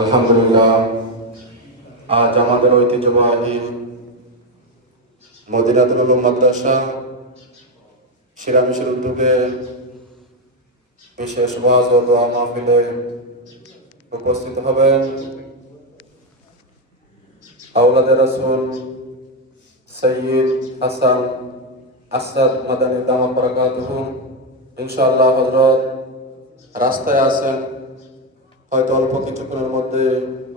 আলহামদুলিল্লাহ, আজ আমাদের ঐতিহ্যবাহী মদিনাতুল উলুম মাদ্রাসা শিরামিশের উদ্যোগে বিশেষ ওয়াজ ও দোয়া মাহফিলে উপস্থিত হবেন আওলাদে রাসূল সৈয়দ হাসান আসাদ মাদানী দামাত বারাকাতুহু। ইনশাআল্লাহ হযরত রাস্তায় আছেন, হয়তো অল্প কিছুক্ষণের মধ্যে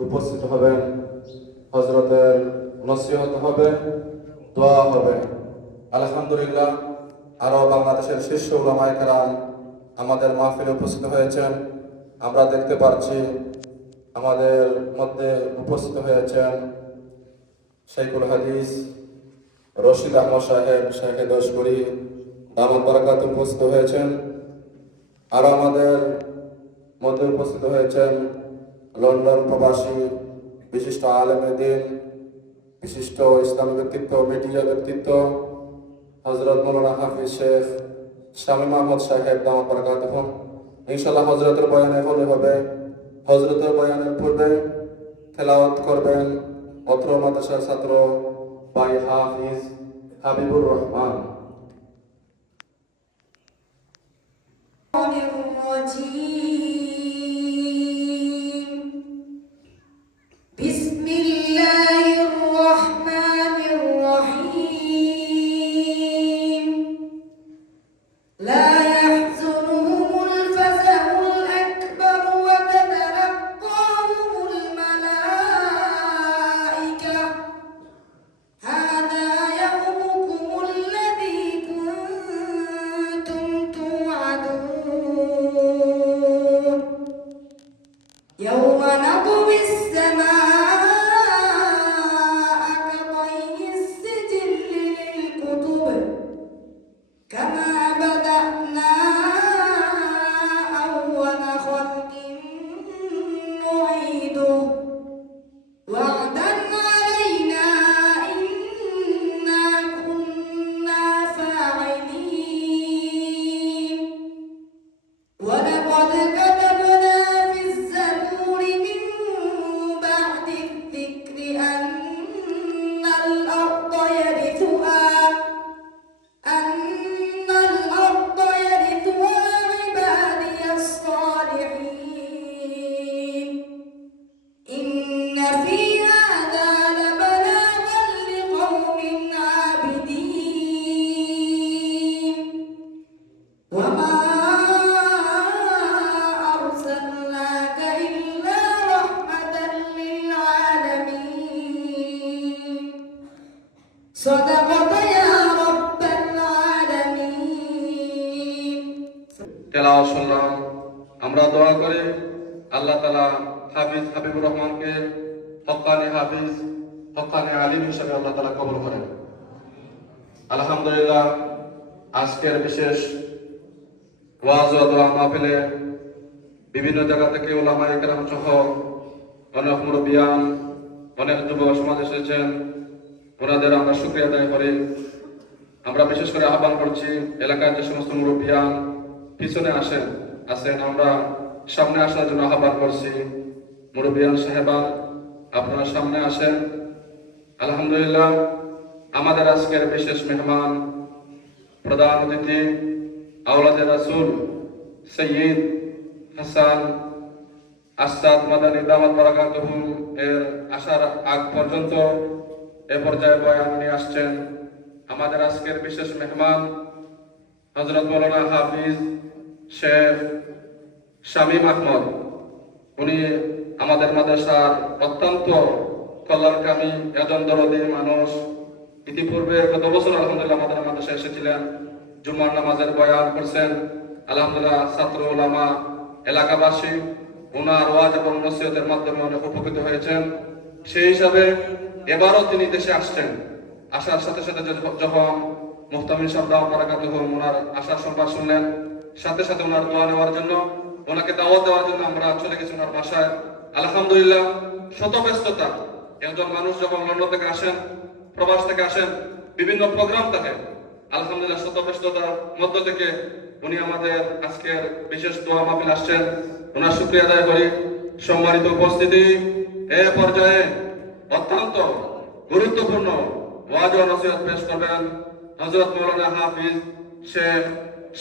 উপস্থিত হবেন। হযরতের নসিহত হবে, দোয়া হবে। আলহামদুলিল্লাহ, আরো বাংলাদেশের শীর্ষ উলামায়ে কেরাম আমাদের মাহফিলে উপস্থিত হয়েছেন। আমরা দেখতে পাচ্ছি আমাদের মধ্যে উপস্থিত হয়েছেন শাইখুল হাদিস রশিদ আহমদ সাহেব, শাইখে দশকরি দামাত বারাকাতুহু উপস্থিত হয়েছেন। আরো আমাদের মধ্যে উপস্থিত হয়েছেন লন্ডন প্রবাসী বিশিষ্ট আলেমে দ্বীন, বিশিষ্ট ইসলামী ব্যক্তিত্ব, মিডিয়া ব্যক্তিত্ব হযরত মাওলানা হাফিজ শেখ শামীম আহমদ সাহেব দামাত বারাকাতুহু। ইনশাআল্লাহ হযরতের বয়ানে হবে। হযরতের বয়ানের পূর্বে তেলাওয়াত করবেন অত্র মাদ্রাসার ছাত্র ভাই হাফিজ হাবিবুর রহমান। يوم نطوي السماء كطي السجل للكتب كما بدأنا أول خلق نعيده وعدا علينا إنا كنا فاعلين ولقد كتبنا في الزبور من بعد الذكر أن الأرض يرثها عبادي الصالحين إن في هذا لبلاغا لقوم عابدين وما أرسلناك إلا رحمة للعالمين صدقت يا رب العالمين তেলাওয়াত শুনলাম। আমরা দোয়া করি আল্লাহ তাআলা হাফিজ হাবিবুর রহমানকে হক্কানি হাফিজ, হক্কানি আলিম হিসেবে আল্লাহ তাআলা কবুল করেন। আলহামদুলিল্লাহ, আজকের বিশেষ ওয়াজ ও দোয়া মাহফিলে বিভিন্ন জায়গা থেকে উলামায়ে কেরাম সহ অনেক মুরব্বিয়ান, অনেক যুব সমাজ এসেছেন। ওনাদের আমরা শুকরিয়া আদায় করি। আমরা বিশেষ করে আহ্বান করছি এলাকার যে সমস্ত মুরব্বিয়ান পিছনে আছেন, আমরা সামনে আসার জন্য আহ্বান করছি। মুরব্বিয়ান সাহেবান, আপনারা সামনে আসেন। আলহামদুলিল্লাহ, আমাদের আজকের বিশেষ মেহমান, প্রধান অতিথি আওলাদে রাসূল সৈয়দ হাসান আসাদ মাদানী দামাত বারাকাতুহু এর আসার আগ পর্যন্ত এ পর্যায়ে বয়ান নিয়ে আসছেন আমাদের আজকের বিশেষ মেহমান হযরত মাওলানা হাফিজ শেখ শামীম আহমদ। উনি আমাদের মাদ্রাসার অত্যন্ত কল্যাণকামী, একজন দরদী মানুষ। ইতিপূর্বে গত বছর আলহামদুলিল্লাহ আমাদের মাদ্রাসায় এসেছিলেন, জুমার নামাজের বয়ান করছেন। আলহামদুলিল্লাহ ছাত্র উলামা এলাকাবাসী ওনার ওয়াজ এবং নসিহতের মাধ্যমে অনেক উপকৃত হয়েছেন। সেই হিসাবে এবারও তিনি দেশে আসছেন। আসার সাথে সাথে যখন মুহতামিম সাহেব দাওয়াত বারাকাতুহু ওনার আসার সংবাদ শুনলেন, সাথে সাথে ওনার দোয়া নেওয়ার জন্য, ওনাকে দাওয়াত দেওয়ার জন্য আমরা চলে গেছি ওনার বাসায়। আলহামদুলিল্লাহ, শত ব্যস্ততা, একজন মানুষ যখন লন্ডন থেকে আসেন, প্রবাস থেকে আসেন, বিভিন্ন প্রোগ্রাম থাকে, আলহামদুলিল্লাহ শত ব্যস্ততার মধ্য থেকে উনি আমাদের আজকের বিশেষ দোয়া মাহফিল আসছেন। ওনার শুকরিয়া আদায় করি। সম্মানিত উপস্থিতি, এ পর্যায়ে অত্যন্ত গুরুত্বপূর্ণ ওয়াজ ও নসিহত পেশ করবেন হযরত মাওলানা হাফিজ শেখ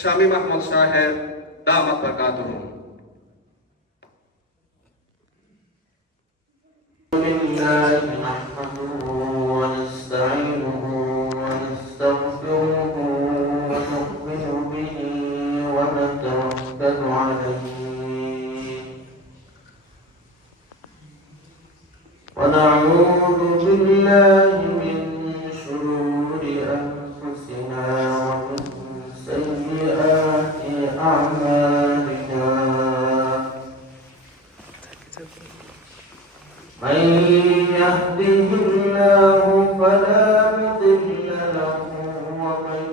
শামীম আহমদ সাহেব দামাত বরকাতুহু। ونعوذ بالله من شرور أنفسنا ومن سيئات أعمالنا من يهده الله فلا مضل له ومن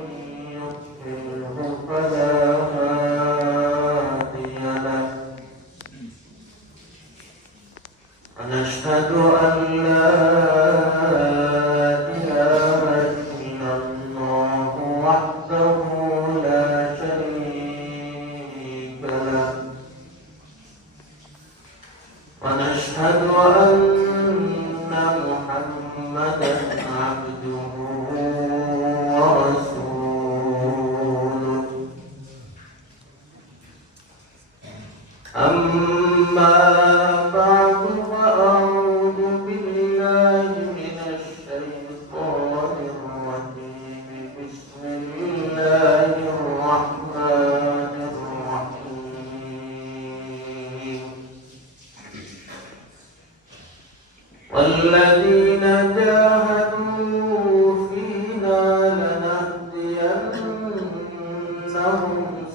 يضلله فلا هادي له ونشهد أن لا إله إلا الله وحده لا شريك له ونشهد أن محمدا عبده ورسوله أما بعد فأعوذ بالله من الشيطان الرجيم بسم الله الرحمن الرحيم والذين جاهدوا فينا لنهدينهم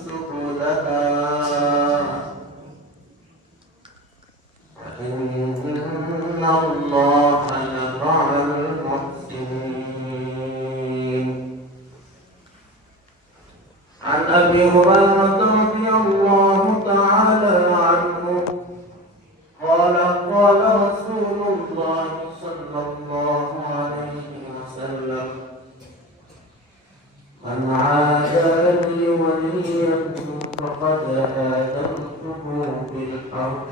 سبلنا وإن الله لمع المحسنين عن أبي هريرة رضي الله تعالى عنه قال قال رسول الله صلى الله عليه وسلم من عادى لي وليا فقد آذنته بالحرب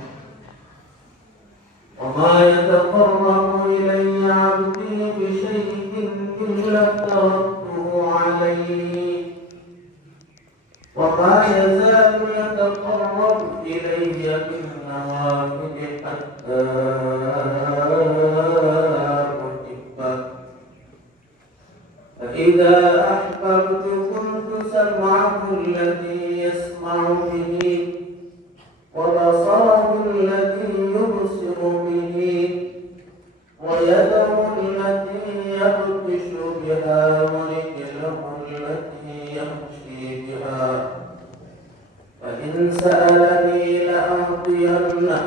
وما يتقرب إلي عبدي بشيء إلا افترضته عليه وما يزال يتقرب إلي بالنوافل حتى أحبه فإذا أحببت كنت سمعه الذي يسمع به وبصره الذي يبصر به ويده التي يبطش بها ورجله التي يمشي بها فإن سألني لأعطينه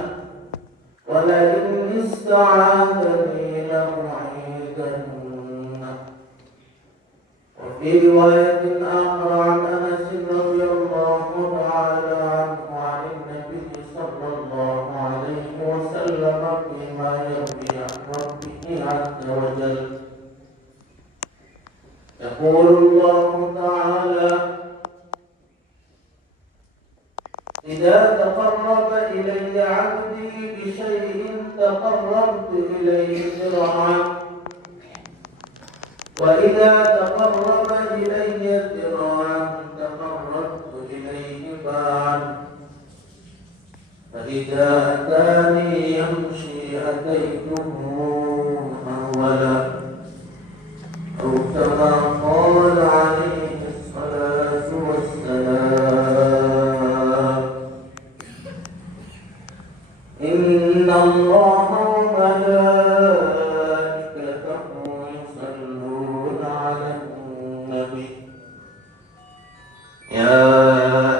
ولئن استعاذني لأعيذنه وفي رواية آخر عن أنس رضي الله تعالى عنه عن النبي صلى الله عليه وسلم فيما يروي عن ربه عز وجل يقول الله تعالى إذا تقرب إلي عبدي بشيء تقربت إليه ذراعا وإذا تقرب إلي ذراعا تقربت إليه باعا فإذا أتاني يمشي أتيته هرولا أو كما قال عليه الصلاة والسلام إن الله وملائكته يصلون على النبي يا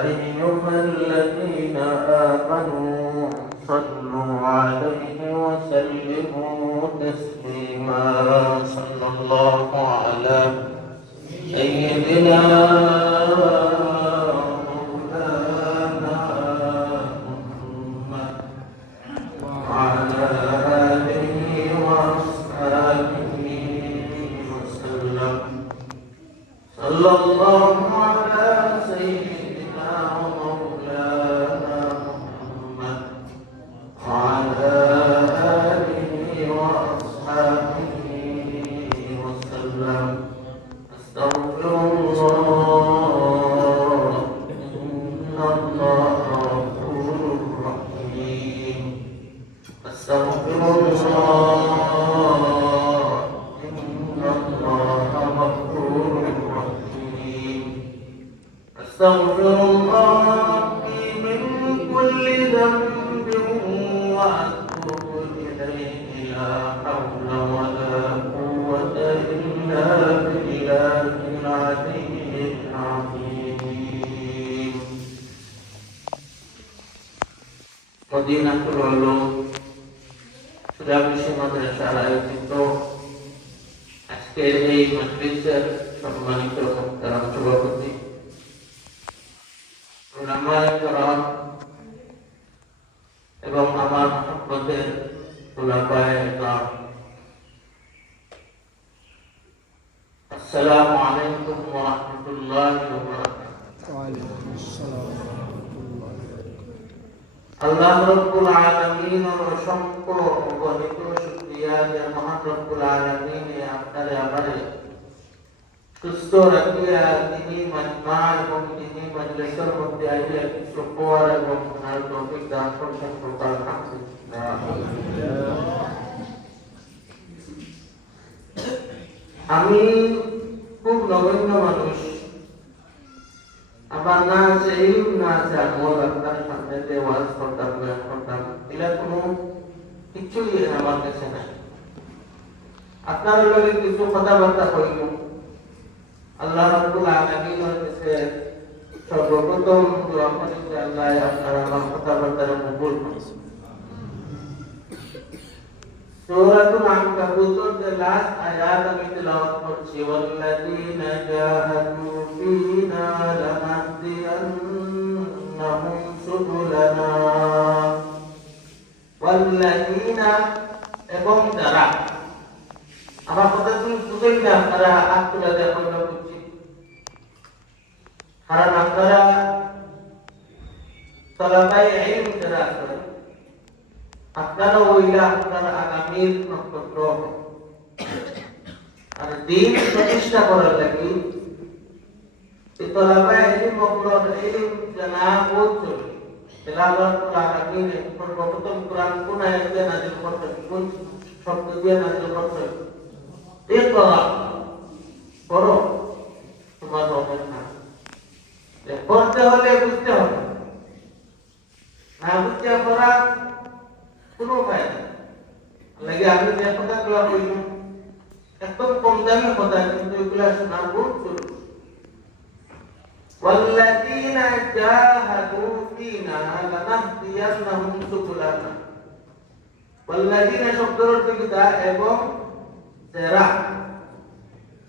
أيها الذين آمنوا صلوا عليه وسلموا تسليما صلى الله على سيدنا مولانا محمد وعلى آله وأصحابه وسلم صلى الله على سيدنا ومولانا الله غفور رحيم أستغفر الله إن الله غفور رحيم أستغفر الله ربي من كل ذنب وأتوب إليه لا حول ولا قوة إلا بالله العلي العظيم মদিনাতুল উলুম সুরাবিশি মাদ্রাসার আয়োজিত আজকের এই মজলিসের সম্মানিত মুহতারাম সভাপতি উলামায়ে কেরাম এবং আমার মহব্বতের খুলাফায়ে কেরাম, আসসালামু আলাইকুম ওয়া রাহমাতুল্লাহি ওয়া বারাকাতুহু। আল্লাহ রাব্বুল আলামিনের অসংখ্য অগণিত শুকরিয়া যে মহান রব্বুল আলামিন আপনারে আমারে সুস্থ রাখিয়া তিনি মাজমা এবং তিনি মজলিসের মধ্যে আইলে কিছু পড় এবং শোনার তৌফিক দান করছেন। আমি খুব নগণ্য মানুষ, আমার না আছে ইলম না আছে আমল, আপনার সামনে যে ওয়াজ করতাম এগুলা কোনো কিছুই আমার কাছে নাই। আপনার লগে কিছু কথাবার্তা হইল, আল্লাহ রাব্বুল আলামিনের কাছে সর্বপ্রথম দোয়া করি যে আল্লাহ আপনার আমার কথাবার্তা কবুল করুন। সূরাতুল আনকাবুতের যে লাস্ট আয়াত আমি তেলাওয়াত করছি, ওয়াল্লাযীনা জাহাদু ফীনা লানাহদিয়ান্নাহুম সুবুলানা, ওয়াল্লাযীনা এবং যারা, আমার কথা তুমি বুঝেন না, আপনারা আত্মরা দেখুন না বুঝছি, কারণ আপনারা তলাবায়ে ইলম যারা আছেন আপনারা ওইলা আপনার আগামীর নক্ষত্র, আর দিন প্রতিষ্ঠা করার লাগি এই তলাবায়ে ইলম অপরাধ ইলম জানা বহুত জরুরি। আল্লাহ রাব্বুল আলামিন সর্বপ্রথম কোরআন কোন আয়াতে নাযিল করতেন, কোন শব্দ দিয়ে নাযিল করতেন? ইকরা, পড়ো তোমার রবের নাম। পড়তে হলে বুঝতে হবে, না বুঝতে পড়া কোনো উপায় নেই। লাগে আমি যে কথাগুলো বললাম একদম কম দামি কথা, কিন্তু এগুলা শোনা বহুত জরুরি। ওয়াল্লাযীনা জাহাদু ফীনা লানাহদিয়ান্নাহুম সুবুলানা, ওয়াল্লাযীনা শব্দের অর্থ কি? এবং যারা,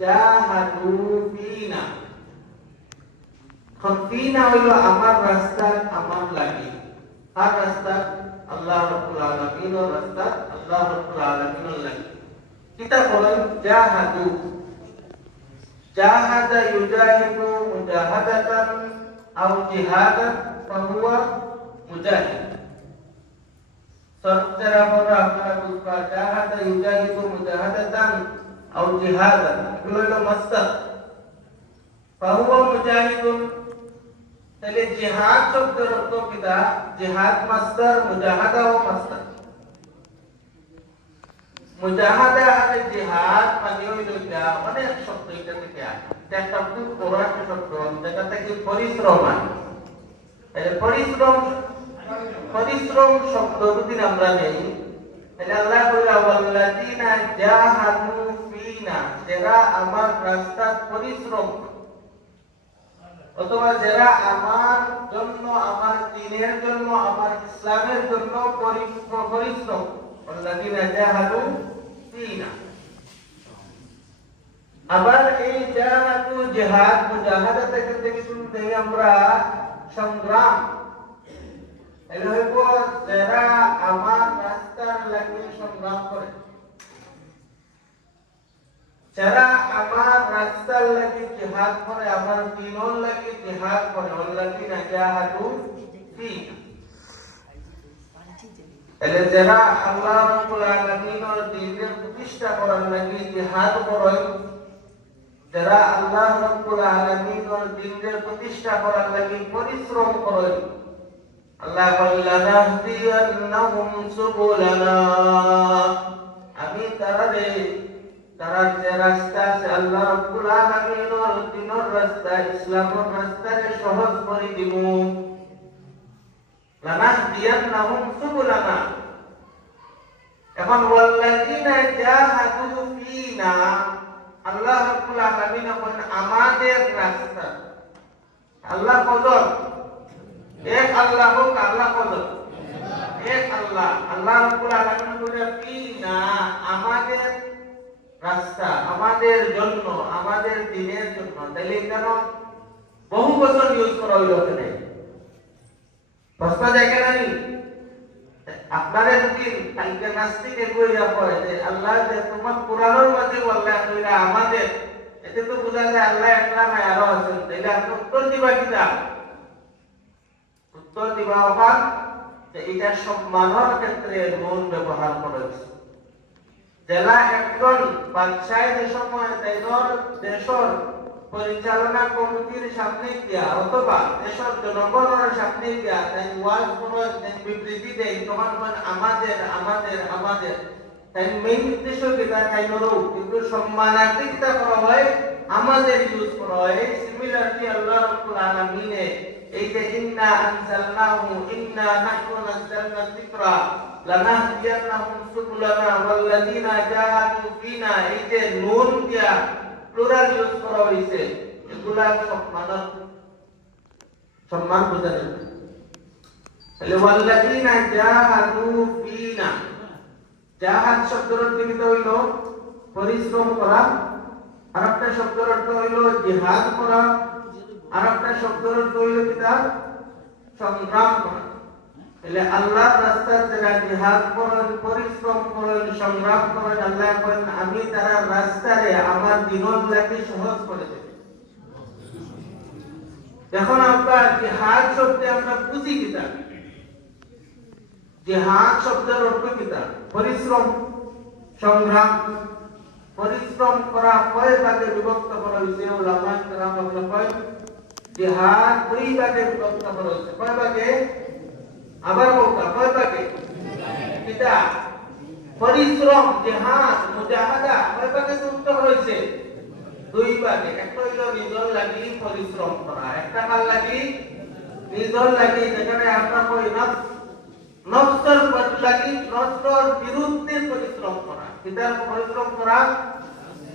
জাহাদু ফীনা, ফীনা হইল আমার রাস্তা, আমার লাগি। আর রাস্তা আল্লাহ রাব্বুল আলামিনের রাস্তা, আল্লাহ রাব্বুল আলামিনের লাগি। কিতাব বলেন জাহাদু, জাহাদা ইউজাহিদু মুজাহাদাতান আও জিহাদান ফাহুয়া মুজাহিদ। সরজরা বড় আপনারা বুঝবা, জাহাদা ইউজাহিদু মুজাহাদাতান আও জিহাদান এগুলো হলো মাসদার, ফাহুয়া মুজাহিদুন। তাহলে জিহাদ শব্দের অর্থ কিতা? জিহাদ মাসদার, মুজাহাদাও মাসদার। মুজাহাদা আর জিহাদ মানে হইল এটা অনেক শব্দ এটা থেকে আসে, এটা একটা খুব বড় একটা শব্দ, যেটা থেকে পরিশ্রম হয়। পরিশ্রম শব্দ যদি আমরা নেই, তাহলে আল্লাহ বলে ওয়াল্লাযীনা জাহাদু ফীনা, যারা আমার রাস্তায় পরিশ্রম, অথবা যারা আমার জন্য, আমার দ্বীনের জন্য, আমার ইসলামের জন্য পরিশ্রম, ওয়াল্লাযীনা জাহাদু ফীনা। আবার এই জাহাদু, জিহাদ, মুজাহাদা থেকে শুনতে আমরা সংগ্রাম, এগুলো হইব যারা আমার রাস্তার লাগি সংগ্রাম করে, যারা আমার রাস্তার লাগি জিহাদ করে, আমার দ্বীনের লাগি জিহাদ করে, ওয়াল্লাযীনা জাহাদু ফীনা। এলে যারা আল্লাহ রাব্বুল আলামিনের দ্বীনের প্রতিষ্ঠা করার লাগি জিহাদ করে, যারা আল্লাহ রাব্বুল আলামিনের দ্বীনের প্রতিষ্ঠা করার লাগি পরিশ্রম করে আল্লাহ বললা নাহদিয়ান্নাহুম সুবুলানা আমি তারা যে রাস্তা আছে আল্লাহ রাব্বুল আলামিনের দ্বীনের রাস্তা ইসলামের রাস্তাকে সহজ করে দিব লানাহদিয়ান্নাহুম সুবুলানা এখন ওয়াল্লাযিনা জাহাদু ফিনা আল্লাহ রাব্বুল আলামিন বলেন আমাদের রাস্তা আল্লাহ কদর এক আল্লাহ হোক আল্লাহ কদর এক আল্লাহ আল্লাহ রাব্বুল আলামিন বলেন ফিনা আমাদের রাস্তা আমাদের জন্য আমাদের দ্বীনের জন্য তাহলে কেন বহু বছর ইউজ করা হইল এখানে প্রশ্ন জায়গা নাই আপনাদের দিন কালকে নাস্তিকে কইরা পড়ে যে আল্লাহ যে তোমার কোরআনের মধ্যে বললে কইরা আমাদের এতে তো বোঝা যায় আল্লাহ একলা নাই আরো আছেন তাইলে আপনি উত্তর দিবা কিনা উত্তর দিবা ওখান যে এটা সম্মানের ক্ষেত্রে নুন ব্যবহার করেছে জেলা একজন বাদশাহ যে সময় তাইদর দেশের পরিচালনা কমিটির সামনে দিয়া অথবা দেশের জনগণের সামনে দিয়া তাই ওয়াজ করে বিবৃতি দেয় তখন আমাদের আমাদের আমাদের তাই মেইন উদ্দেশ্য কিনা তাই নরো কিন্তু সম্মানার্থিকতা করা হয় আমাদের ইউজ করা হয় সিমিলারলি আল্লাহ রাব্বুল আলামিনে এই যে ইন্না আনজালনাহু ইন্না নাহনু নাযালনা যিকরা লানাহদিয়ান্নাহুম সুবুলানা ওয়াল্লাযিনা জাহাদু ফিনা এই যে নুন দিয়া প্লুরাল ইউজ করা হয়েছে এগুলা সম্মান বোঝানো তাহলে ওয়াল্লাযিনা জাহাদু ফিনা জাহাদ শব্দের অর্থ কি হইল পরিশ্রম করা আরেকটা শব্দের অর্থ হইল জিহাদ করা আরেকটা শব্দের অর্থ হইল কিটা সংগ্রাম করা তাহলে আল্লাহর রাস্তায় যারা জিহাদ করেন পরিশ্রম করেন সংগ্রাম করেন আল্লাহ করেন আমি তারা রাস্তায় আমার জীবন লাগি সহজ করে দেব এখন আমরা জিহাদ শব্দে আমরা বুঝি কিটা জিহাদ শব্দের অর্থ কিটা পরিশ্রম সংগ্রাম পরিশ্রম করা কয় ভাগে বিভক্ত করা হয়েছে উলামা কেরাম কয় জিহাদ দুই ভাগে বিভক্ত করা হয়েছে কয় ভাগে আবার বলতা কয় ভাগে কিটা পরিশ্রম জিহাদ মুজাহাদা কয় ভাগে যুক্ত হয়েছে দুই ভাগে একটা হইল নিজর লাগি পরিশ্রম করা একটা কাল লাগি নিজর লাগি যেখানে আমরা কই নফসের লাগি নফসের বিরুদ্ধে পরিশ্রম করা কিটার পরিশ্রম করা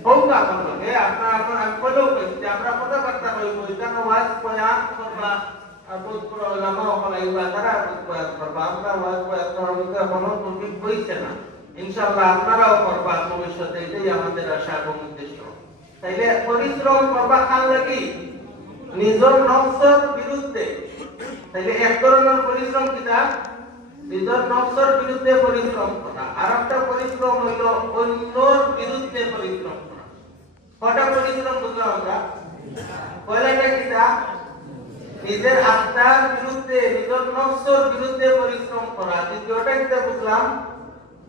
হোকা বলে আপনারা এখন আমি বলেও যে আমরা কথাবার্তা কইব এখানে ওয়াজ বয়ান করবা বুঝপুর ওলামা ওলাইবা তারা বয়ান করবা আমরা ওয়াজ বয়ান করার মধ্যে কোনো টপিক হইছে না ইনশাআল্লাহ আপনারাও করবা ভবিষ্যতে এটাই আমাদের আশা এবং উদ্দেশ্য তাইলে পরিশ্রম করবা কাল লাগি নিজের নফসের বিরুদ্ধে তাইলে এক ধরনের পরিশ্রম কিটা নিজের নফসের বিরুদ্ধে পরিশ্রম করা আর একটা পরিশ্রম হইল অন্যর বিরুদ্ধে পরিশ্রম করা কটা পরিশ্রম বুঝলাম আমরা পয়লাটা কিটা নিজের আত্মার বিরুদ্ধে নিজের নফসের বিরুদ্ধে পরিশ্রম করা দ্বিতীয়টা কিটা বুঝলাম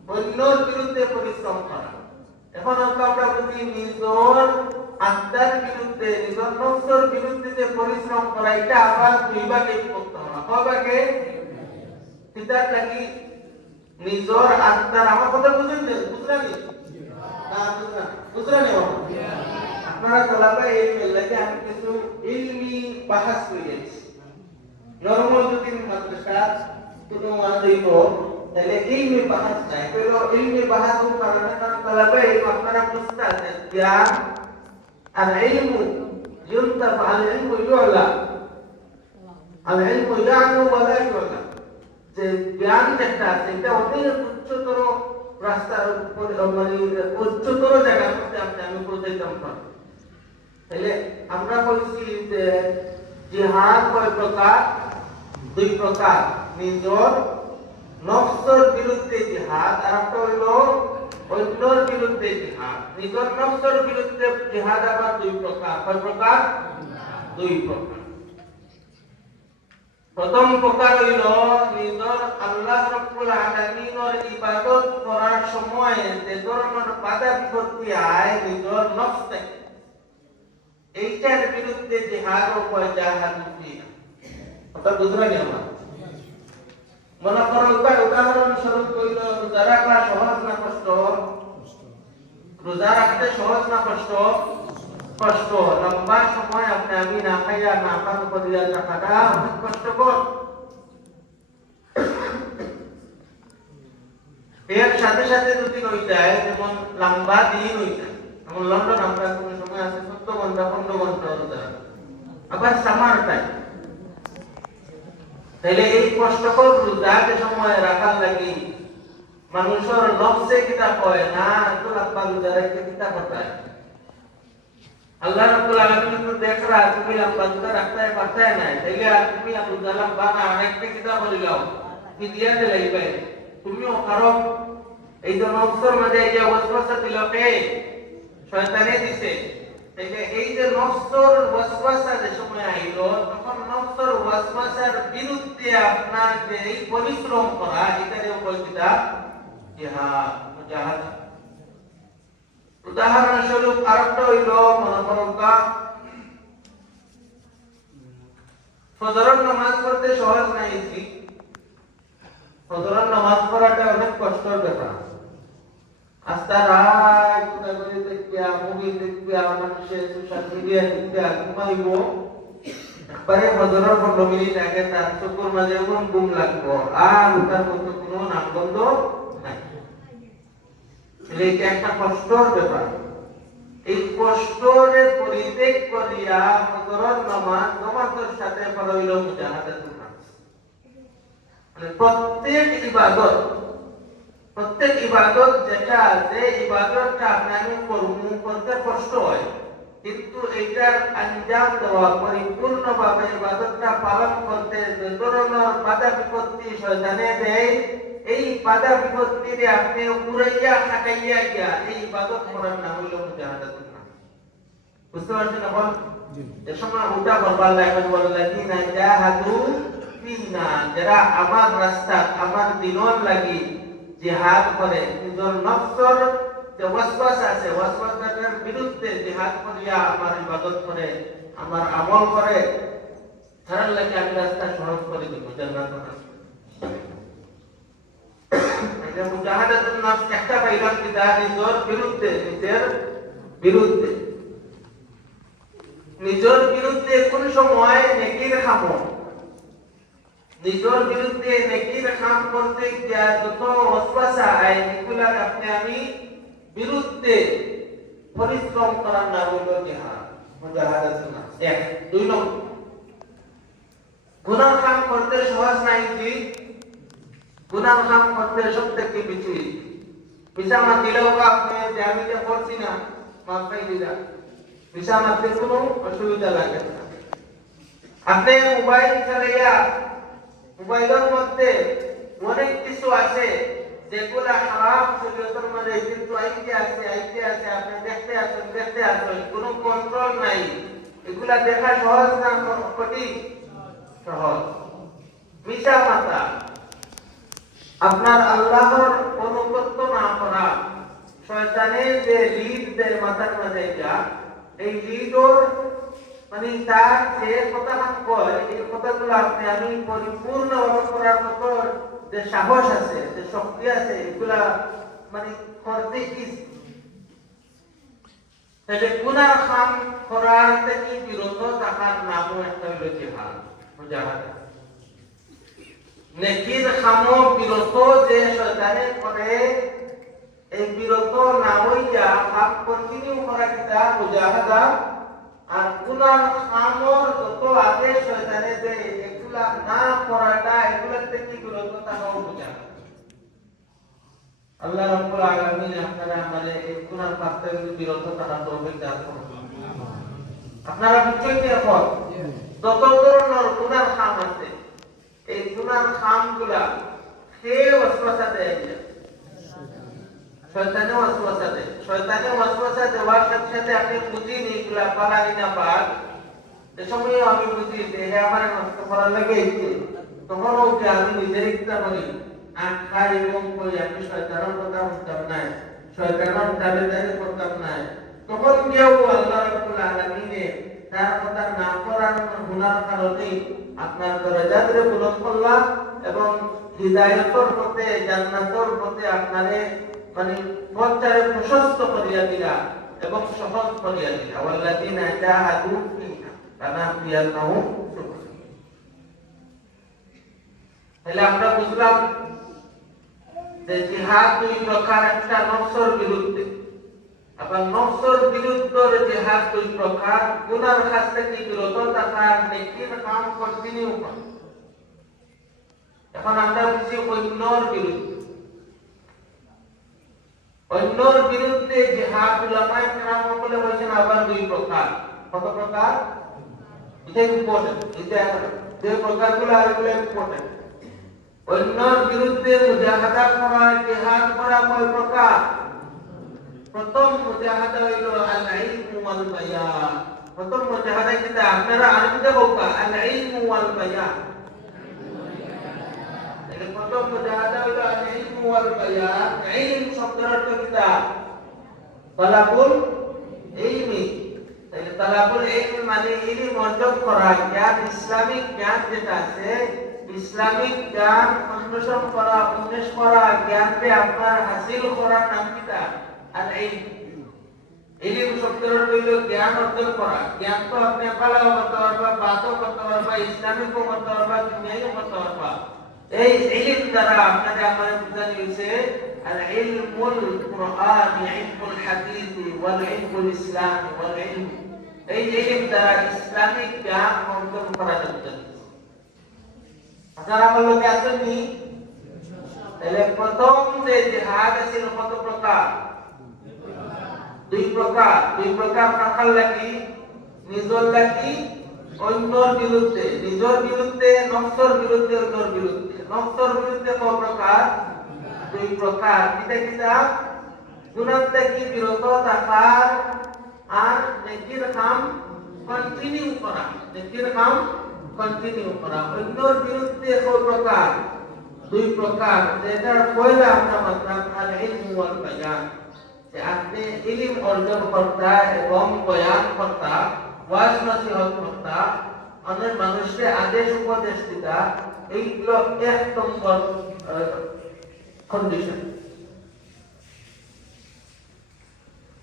অন্যর বিরুদ্ধে পরিশ্রম করা এখন আমরা বুঝি নিজের আত্মার বিরুদ্ধে নিজের নফসের বিরুদ্ধে যে পরিশ্রম করা এটা আবার দুই ভাগে বিভক্ত হওয়া কয় ভাগে কিতাব লাগি নিজর আত্মার আমার কথা বুঝলেন বুঝলেন না বুঝলেন আপনারা তলাবে এই লাগে আমি কিছু ইলমি বাহাস করেছি নরমাল যদি মাদ্রাসা কোনো আদিব তাহলে ইলমি বাহাস নাই pero ইলমি বাহাস কারণে কারণ তলাবে আপনারা বুঝতে আছেন জ্ঞান আর ইলমু ينتفع العلم يعلى العلم يعلو ولا يعلى যে জ্ঞান যেটা আছে এটা অনেক উচ্চতর রাস্তার উপর মানে উচ্চতর জায়গা করতে আমি বুঝাইতাম না তাহলে আমরা বলছি যে জিহাদ কয় প্রকার দুই প্রকার নিজের নফসের বিরুদ্ধে জিহাদ আর একটা হইল অন্যর বিরুদ্ধে জিহাদ নিজের নফসের বিরুদ্ধে জিহাদ আবার দুই প্রকার কয় প্রকার দুই প্রকার প্রথম প্রকার হইল নিজের আল্লাহ রাব্বুল আলামিনের ইবাদত করার সময় যে ধরনের বাধা বিপত্তি আয় নিজের নফস থেকে এইটার বিরুদ্ধে জিহাদ ও জাহাদু ফি কথা বুঝলেন আমার মনে করো উদাহরণ স্বরূপ কইল রোজা রাখা সহজ না কষ্ট রোজা রাখতে সহজ না কষ্ট কষ্ট লম্বা সময় আপনি আমি না খাইয়া না পান করিয়া থাকাটা অনেক কষ্টকর এর সাথে সাথে যদি হয়ে যায় যেমন লম্বা দিন হয়ে যায় যেমন লন্ডন আমরা কোন সময় আছে 14 ঘন্টা 15 ঘন্টা রোজা আবার সামার টাইম তাহলে এই কষ্টকর রোজা যে সময় রাখার লাগি মানুষের নফসে কিতা কয় না এত লম্বা রোজা রাখতে কিতা করতায় আল্লাহ রাব্বুল আলামিন তো দেখ রা তুমি লম্বা রোজা রাখতে পারতে না তাইলে তুমি রোজা লম্বা না রাখতে কিতা বলিলাও ফিদিয়া দে লাগবে তুমিও পারো এই যে নফসের মধ্যে এই যে ওয়াসওয়াসা দিল কে শয়তানে দিছে তাইলে এই যে নফসের ওয়াসওয়াসা যে সময় আইলো তখন নফসের ওয়াসওয়াসার বিরুদ্ধে আপনার যে এই পরিশ্রম করা এটারও বলতিটা জিহাদ মুজাহাদা উদাহরণ স্বরূপ আরেকটা হইল মনে করুন ফজরের নামাজ পড়তে সহজ নাই ফজরের নামাজ পড়াটা অনেক কষ্টের ব্যাপার আস্তা রাত কোথায় দেখিয়া মুভি দেখিয়া মানুষের সোশ্যাল মিডিয়া দেখিয়া ঘুমাইব একবারে ফজরের 15 মিনিট আগে তার চোখের মাঝে ঘুম লাগবো আর তার মধ্যে কোনো নামগন্ধ নাই এটা একটা কষ্টের ব্যাপার এই কষ্টের পরিত্যাগ করিয়া ফজরের নামাজ জামাতের সাথে পড়াইল মুজাহাদাতুল নাফস মানে প্রত্যেক ইবাদত যেটা যে ইবাদতটা আপনি করতে কষ্ট হয় কিন্তু এইটার আঞ্জাম দেওয়া পরিপূর্ণভাবে ইবাদতটা পালন করতে যে ধরনের বাধা বিপত্তি শয়তানে দেয় এই বাধা বিপত্তিতে আপনি উড়াইয়া কাটাইয়া গিয়া এই ইবাদত করার নাম হইল মুজাহাদাতুল নাফস বুঝতে পারছেন এখন যে সময় উল্টা করবার লাগে ওয়াল্লাযিনা জাহাদু ফিনা যারা আমার রাস্তা আমার দিনের লাগি জিহাদ করে নিজের নফসের যে ওয়াসওয়াসা আছে ওয়াসওয়াসার বিরুদ্ধে জিহাদ করিয়া আমার ইবাদত করে আমার আমল করে তার লাগি আমি রাস্তা সহজ করে দিব জান্নাত এটা মুজাহাদাতুন নাফস একটা পাইলাম কিতা নিজের বিরুদ্ধে কোন সময় নেকির খামো নিজের বিরুদ্ধে নেকির কাম করতে গিয়া যত ওয়াসওয়াসা আয় এগুলা আপনি আমি বিরুদ্ধে পরিশ্রম করার নাম হলো জিহাদ মুজাহাদাতুন নাফস এক দুই নম্বর গুনাহ কাম করতে সহজ নাই কি গুনাহ কাম করতে সবথেকে বেশি মিশা দিলেও আপনি যে আমি যে করছি না মাফ করে দিলা মিশা মারতে কোনো অসুবিধা লাগে না আপনি মোবাইল চালাইয়া মোবাইলের মধ্যে অনেক কিছু আছে যেগুলা হারাম শরীয়তের মধ্যে কিন্তু আইতে আছে আপনি দেখতে আছেন কোনো কন্ট্রোল নাই এগুলা দেখা সহজ না কঠিন সহজ মিশা মাতা আপনার আল্লাহর অনুগত না করা শয়তানের যে লিড দেয় মাথার মধ্যে এই লিডর মানে তার যে কথা কয় এই কথাগুলো আপনি আমি পরিপূর্ণভাবে করার মতো যে সাহস আছে যে শক্তি আছে এগুলা মানে করতে কি তাহলে গুনাহ কাম করার থেকে বিরত থাকার নামও একটা হলো জিহাদ মুজাহাদা নেকির কামও বিরত যে শয়তানে করে এই বিরত না হইয়া কাম কন্টিনিউ করা কিটা মুজাহাদা আর গুনাহ কামর যত আদেশ শয়তানে দেয় এগুলা না করাটা এগুলা থেকে বিরত থাকাও মুজাহাদা আল্লাহ রাব্বুল আলামিন আপনারা আমাদের এই গুনাহ কাজ থেকে বিরত থাকার তৌফিক দান করুন আপনারা বুঝছেন কি এখন যত ধরনের গুনাহ কাম আছে এই গুনাহ কামগুলা কে ওয়াসওয়াসা দেয় শয়তানে ওয়াসওয়াসা দেওয়ার সাথে সাথে আপনি বুঝিনি এগুলা পালানি না পাক যে সময় আমি বুঝি যে আমার নষ্ট করার লাগে তখন ওকে আমি নিজের ইচ্ছা করি খাই এবং কই আমি শয়তানের কথা বুঝতাম না শয়তানের দাবি করতাম না তখন কেউ আল্লাহ রাব্বুল আলামিনে তার কথা না করার গুনার কারণে আপনার দরজাতে বুলন্দ করলাম এবং হিদায়াতের পথে জান্নাতের পথে আপনারে মানে পথটারে প্রশস্ত করিয়া দিলা এবং সহজ করিয়া দিলা ওয়াল্লাযিনা জাহাদু ফিনা লানাহদিয়ান্নাহুম সুবুলানা। তাহলে আমরা বুঝলাম যে জিহাদ দুই প্রকার, একটা নফসের বিরুদ্ধে, আবার নফসের বিরুদ্ধের জিহাদ দুই প্রকার, গুনার কাছ থেকে বিরত থাকা, নেকির কাম কন্টিনিউ করা। এখন আমরা বুঝি অন্যর বিরুদ্ধে। অন্যর বিরুদ্ধে জিহাদ উলামায়ে কেরাম বলে বলেছেন আবার দুই প্রকার। কত প্রকার? এটা ইম্পর্টেন্ট, এটা যে প্রকারগুলো আরেকগুলো ইম্পর্টেন্ট। অন্যর বিরুদ্ধে মুজাহাদা করা, জিহাদ করা কয় প্রকার? প্রথম মুজাহাদা হইল আল ইলমু ওয়াল বায়ান। প্রথম মুজাহাদা যেটা আপনারা আরবিতে বলবা আল ইলমু ওয়াল বায়ান। এই প্রথম মুজাহাদা হইল আল ইলমু ওয়াল বায়ান। ইলম শব্দের অর্থ কিটা? তালাবুল ইলমি। তাহলে তালাবুল ইলম মানে ইলম অর্জন করা, জ্ঞান, ইসলামিক জ্ঞান যেটা আছে, ইসলামিক জ্ঞান অন্বেষণ করা, উন্মেষ করা, জ্ঞানকে আপনার হাসিল করার নাম কিটা? আর এই ইলম শব্দের অর্থ হইল জ্ঞান অর্জন করা। জ্ঞান তো আপনি পালাও করতে পারবা, বাদও করতে পারবা, ইসলামিকও করতে পারবা, দুনিয়াও করতে পারবা। এই ইলম দ্বারা আপনাকে আমার বুঝানো হয়েছে আল ইলমুল কুরআন, ইলমুল হাদিস ওয়াল ইলমুল ইসলাম ওয়াল ইলম। এই ইলম দ্বারা ইসলামিক জ্ঞান অর্জন করা যাবে। আপনারা আমার লোকে আসেননি? তাহলে প্রথম যে জিহাদ আছে কত প্রকার? দুই প্রকার। দুই প্রকার রাখার লাগি নিজের লাগি অন্যর বিরুদ্ধে, নিজের বিরুদ্ধে, নফসের বিরুদ্ধে, অন্যর বিরুদ্ধে। নফসের বিরুদ্ধে কয় প্রকার? দুই প্রকার। কিটা কিটা? গুনাহ থেকে বিরত থাকা আর নেকির কাম কন্টিনিউ করা। নেকির কাম কন্টিনিউ করা। অন্যর বিরুদ্ধে কয় প্রকার? দুই প্রকার। যেটার পয়লা আমরা মানলাম আল ইলমু ওয়াল বায়ান, যে আপনি ইলম অর্জন কর্তা এবং বয়ান কর্তা, ওয়াজ নসিহত কর্তা, অনেক মানুষকে আদেশ উপদেশ দিতা, এইগুলো এক নম্বর কন্ডিশন।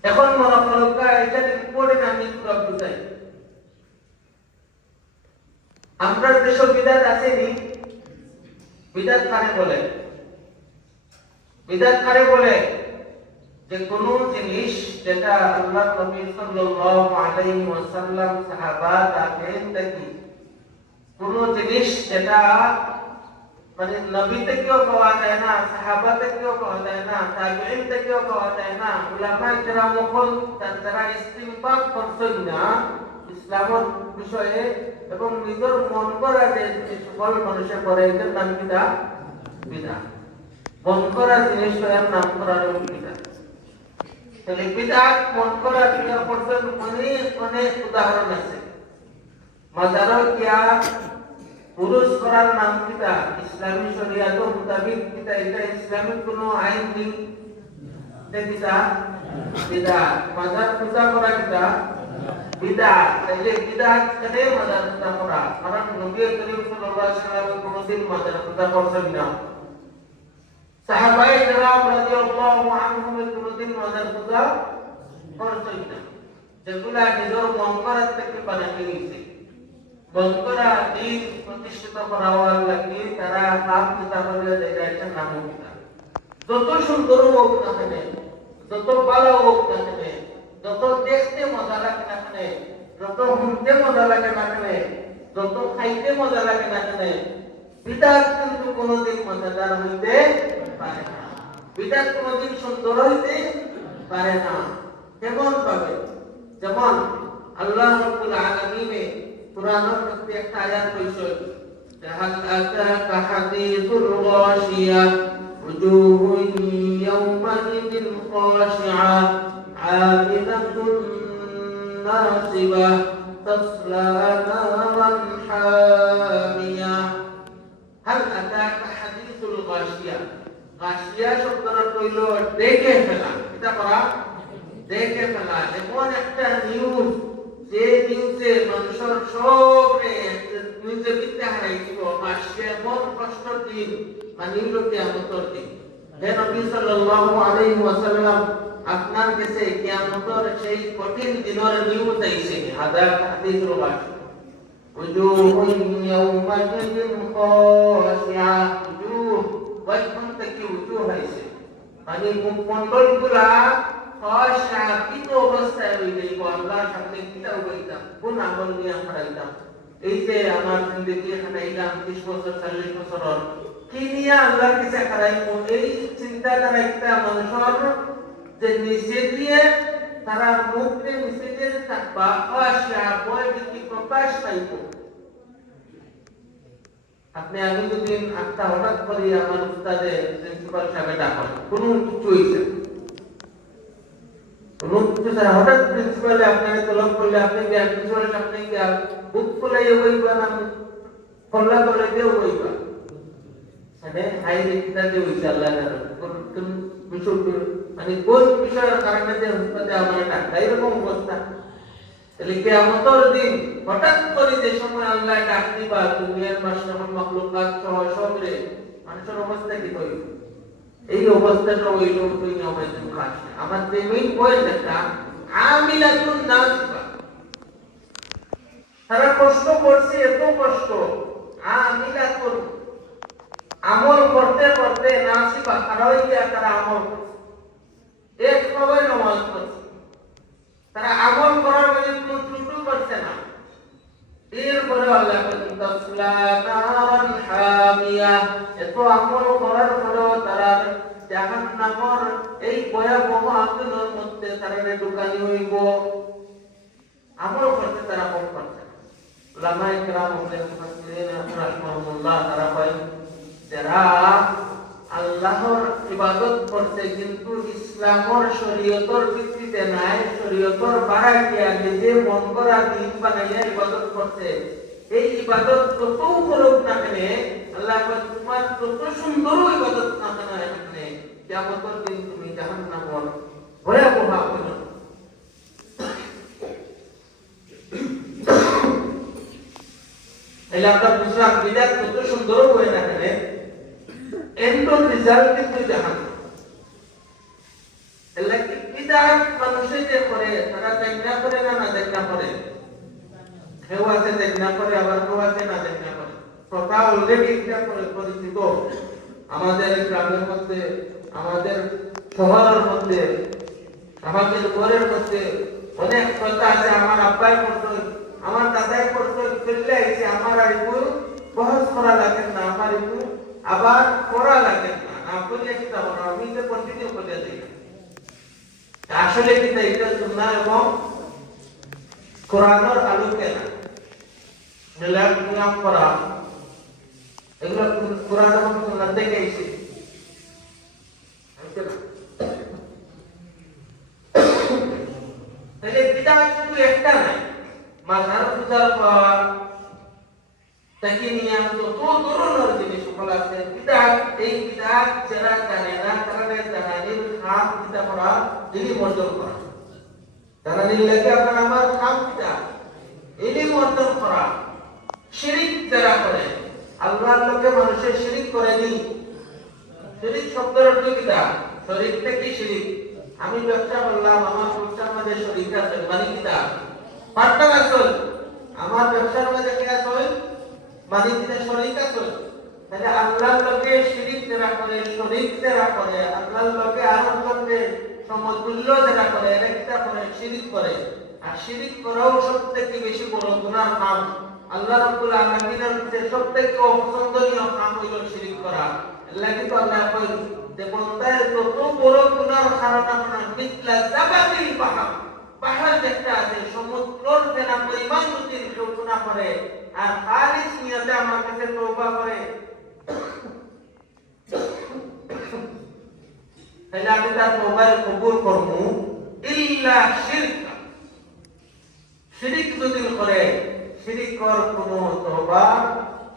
এখন মনে করো এটা পড়ে না, আমি বুঝাই। আমরা দেশে বিদাত আসেনি? বিদাত কারে বলে? বিদাত কারে বলে? যে কোন জিনিস যেটা আল্লাহ নবী সাল্লাল্লাহু আলাইহি ওয়াসাল্লাম সাহাবা তাবেঈন থেকে কোন জিনিস যেটা মানে নবী থেকেও পাওয়া যায় না, সাহাবা থেকেও পাওয়া যায় না, তাবেঈন থেকেও পাওয়া যায় না, উলামায়ে কেরাম যখন তারা ইস্তিমবাদ করছেন না ইসলামের বিষয়ে এবং নিজের মন করা যে সকল মানুষের করে, এটার নাম কিটা? বিদআত। মন করা জিনিস নাম করার বিদআত। তাহলে বিদআত মন করা জিনিস করছেন অনেক অনেক উদাহরণ আছে। মাজারও কিয়া পুরুষ করার নাম কিটা? ইসলামী শরিয়াতের মোতাবেক কিটা? এটা ইসলামিক কোনো আইন নেই, এটা কিটা? বিদআত। মাজার পূজা করা কিটা? বিদআত। তাহলে বিদআত কেন মাজার পূজা করা? কারণ নবী করিম সাল্লাল্লাহু আলাইহি ওয়াসাল্লাম কোনদিন মাজার পূজা করছেন না, সাহাবায়ে কেরাম রাদিয়াল্লাহু আনহুম কোনদিন মাজার পূজা করছেন না। যেগুলা নিজের মন করার থেকে বানাতে নিয়েছে, মন করা দিন প্রতিষ্ঠিত করার লাগি তারা কাজ পূজা করে এটা নাম বিদআত। যত সুন্দর হোক না কেন, যত ভালো হোক না কেন, যত দেখতে মজা লাগে না কেন, যত শুনতে মজা লাগে না কেন, যত খাইতে মজা লাগে না কেন, বিদআত কিন্তু কোনদিন মজাদার হইতে পারে না। বিদআত কোনদিন সুন্দর হইতে পারে না। কেমন ভাবে? যেমন আল্লাহ রাব্বুল আলামিন কুরআনের মধ্যে একটা আয়াত কইছে, হাল আতাকা হাদিসুল গাশিয়া উজুহুন ইয়াওমাইদিন খাশিআ আমিলাতুন নাসিবা তাসলা নারান হামিয়া। হাল আতাকা হাদিসুল গাশিয়া। গাশিয়া শব্দটা কইল ডেকে ফেলা। এটা করা দেখে ফেলা এমন একটা নিউজ যে নিউজে মানুষের সব নিউজে বিদ্যা হারাই দিব মাসে এমন কষ্ট দিন মানে কিয়ামতের দিন হে নবী সাল্লাল্লাহু আলাইহি ওয়াসাল্লাম আপনার কাছে কিয়ামতের সেই কঠিন দিনের নিউজ আইছে হাদা হাদিস রবাশ উজুহুন ইয়াওমাইদিন খাশিআ উজুহ ওয়াইকুন তাকি উজুহ আইছে মানে মুখ মণ্ডলগুলা খাশিআ অবস্থায় হয়ে যাইব আল্লাহর সামনে কিতাব হইতাম কোন আমল নিয়ে হারাইতাম এই যে আমার জিন্দেগি হারাইলাম 30 বছর 40 বছর কি নিয়ে আল্লাহর কাছে হারাইব এই চিন্তাধারা একটা মানুষের যে নিচে দিয়ে তারা মুখে নিচে দিয়ে থাকবা খাশিআ বয় কি প্রকাশ পাইব আপনি আমি যদি একটা হঠাৎ করে আমার উস্তাদে প্রিন্সিপাল সাহেব ডাকেন কোনো কিছু হইছে কোনো কিছু হঠাৎ প্রিন্সিপালে আপনাকে তলব করলে আপনি প্রিন্সিপাল আপনি বুক খোলাই হইবা না খোলা করে দিয়ে হইবা মানে হাই রেখা দিয়ে হইছে আল্লাহ কোন বিষয় মানে কোন বিষয়ের কারণে যে উস্তাদে আমার ডাকা এরকম অবস্থা তাহলে কিয়ামতের দিন হঠাৎ করে যে সময় আল্লাহ ডাক দিবা দুনিয়ার মাশরাফুল মাখলুকাত সবরে মানুষের অবস্থা কি হইল এই অবস্থাটা হইল তুই আমাদের কাছে আমার যে মেইন পয়েন্ট একটা আমিলাতুন নাসিবা তারা কষ্ট করছে এত কষ্ট আমিলাতুন আমল করতে করতে নাসিবা তারা হইয়া তারা আমল করছে এক সবাই নামাজ পড়ছে তারা আমল করার মধ্যে কোনো ত্রুটি করছে না এরপরে আল্লাহ তাআলা নারান হামিয়া এত আমল করার পরেও তারা জাহান্নামের এই ভয়াবহ আগুনের মধ্যে তারা ঢুকানি হইব আমল করতে তারা কম করছে উলামায়ে কেরাম মুফাসসিরিন রাহিমাহুল্লাহ তারা বলেন যারা আল্লাহর ইবাদত করতে কিন্তু ইসলামের শরীয়তের ভিত্তিতে নাই শরীয়তের বাড়াইয়া নিজে মন করা দিন বানাইয়া ইবাদত করতে এই ইবাদত কত করুক না কেন আল্লাহ তোমার কত সুন্দর ইবাদত না কেন এখানে কিয়ামতের দিন তুমি জাহান্নামের ভয়াবহ আগুন এলা আপনার বুঝলাম বিদাত কত সুন্দর হয়ে না কেন এন্ড রেজাল্ট কিন্তু জাহান্নাম এলা কি বিদাত মানুষে যে করে তারা দেখনা করে না দেখনা করে কেউ আছে দেখনা করে আবার কেউ আছে না দেখনা করে কথা অলরেডি এটা পরিচিত আমাদের গ্রামের মধ্যে আমাদের শহরের মধ্যে আমাদের ঘরের মধ্যে অনেক কথা আছে আমার আব্বাই করতো আমার দাদাই করতো চলে আইছে আমার আর একটু বহস করা লাগে না আমার একটু আবার পড়া লাগে না না পড়লে কি তা বলা আমি তো কন্টিনিউ করে যাই আসলে কি তাই এটা সুন্নাহ এবং কোরআনের আলোকে না নিলাম নিয়ম করা এগুলো কোরআন এবং সুন্নাহ থেকে এসেছে তাহলে বিদআত শুধু একটা নাই মাথার পূজার পর তাকে নিয়ে যত ধরনের জিনিস সকল আছে বিদআত এই বিদআত যারা জানে না তারা জানানির খাম কিতা করা ইলম অর্জন করা জানানির লাগে আপনার আমার খাম কিতা ইলম অর্জন করা শিরিক যারা করে আল্লাহর লোকে মানুষের শিরিক করেনি শিরিক শব্দের অর্থ কিতা শরীর থেকে শিরিক আমি ব্যবসা করলাম আমার ব্যবসার মধ্যে শরীক আছে মানে কিতা পার্টনার আছে আমার ব্যবসার মধ্যে কি আছে মানে কিতা শরীক আছে তাহলে আল্লাহর লোকে শিরিক যারা করে শরীক যারা করে আল্লাহর লোকে আরব লোকে সমতুল্য যারা করে এরা কিতা করে শিরিক করে আর শিরিক করাও সবথেকে বেশি বড় গুনাহ নাম আল্লাহ রাব্বুল আলামিনের যে সবথেকে অপছন্দনীয় কাম হইল শিরিক করা আল্লাহ কিন্তু আল্লাহ কই যে বন্দায় যত বড় গুনার কারণ আপনার মিথলা জাবাতিল পাহাড় যেটা আছে সমুদ্রের যেটা পরিমাণ নদীর গুনাহ করে আর খালিস নিয়তে আমার কাছে তওবা করে তাহলে আমি তার তওবা কবুল করব ইল্লা শিরক শিরিক যদি করে শিরিকর কোনো তওবা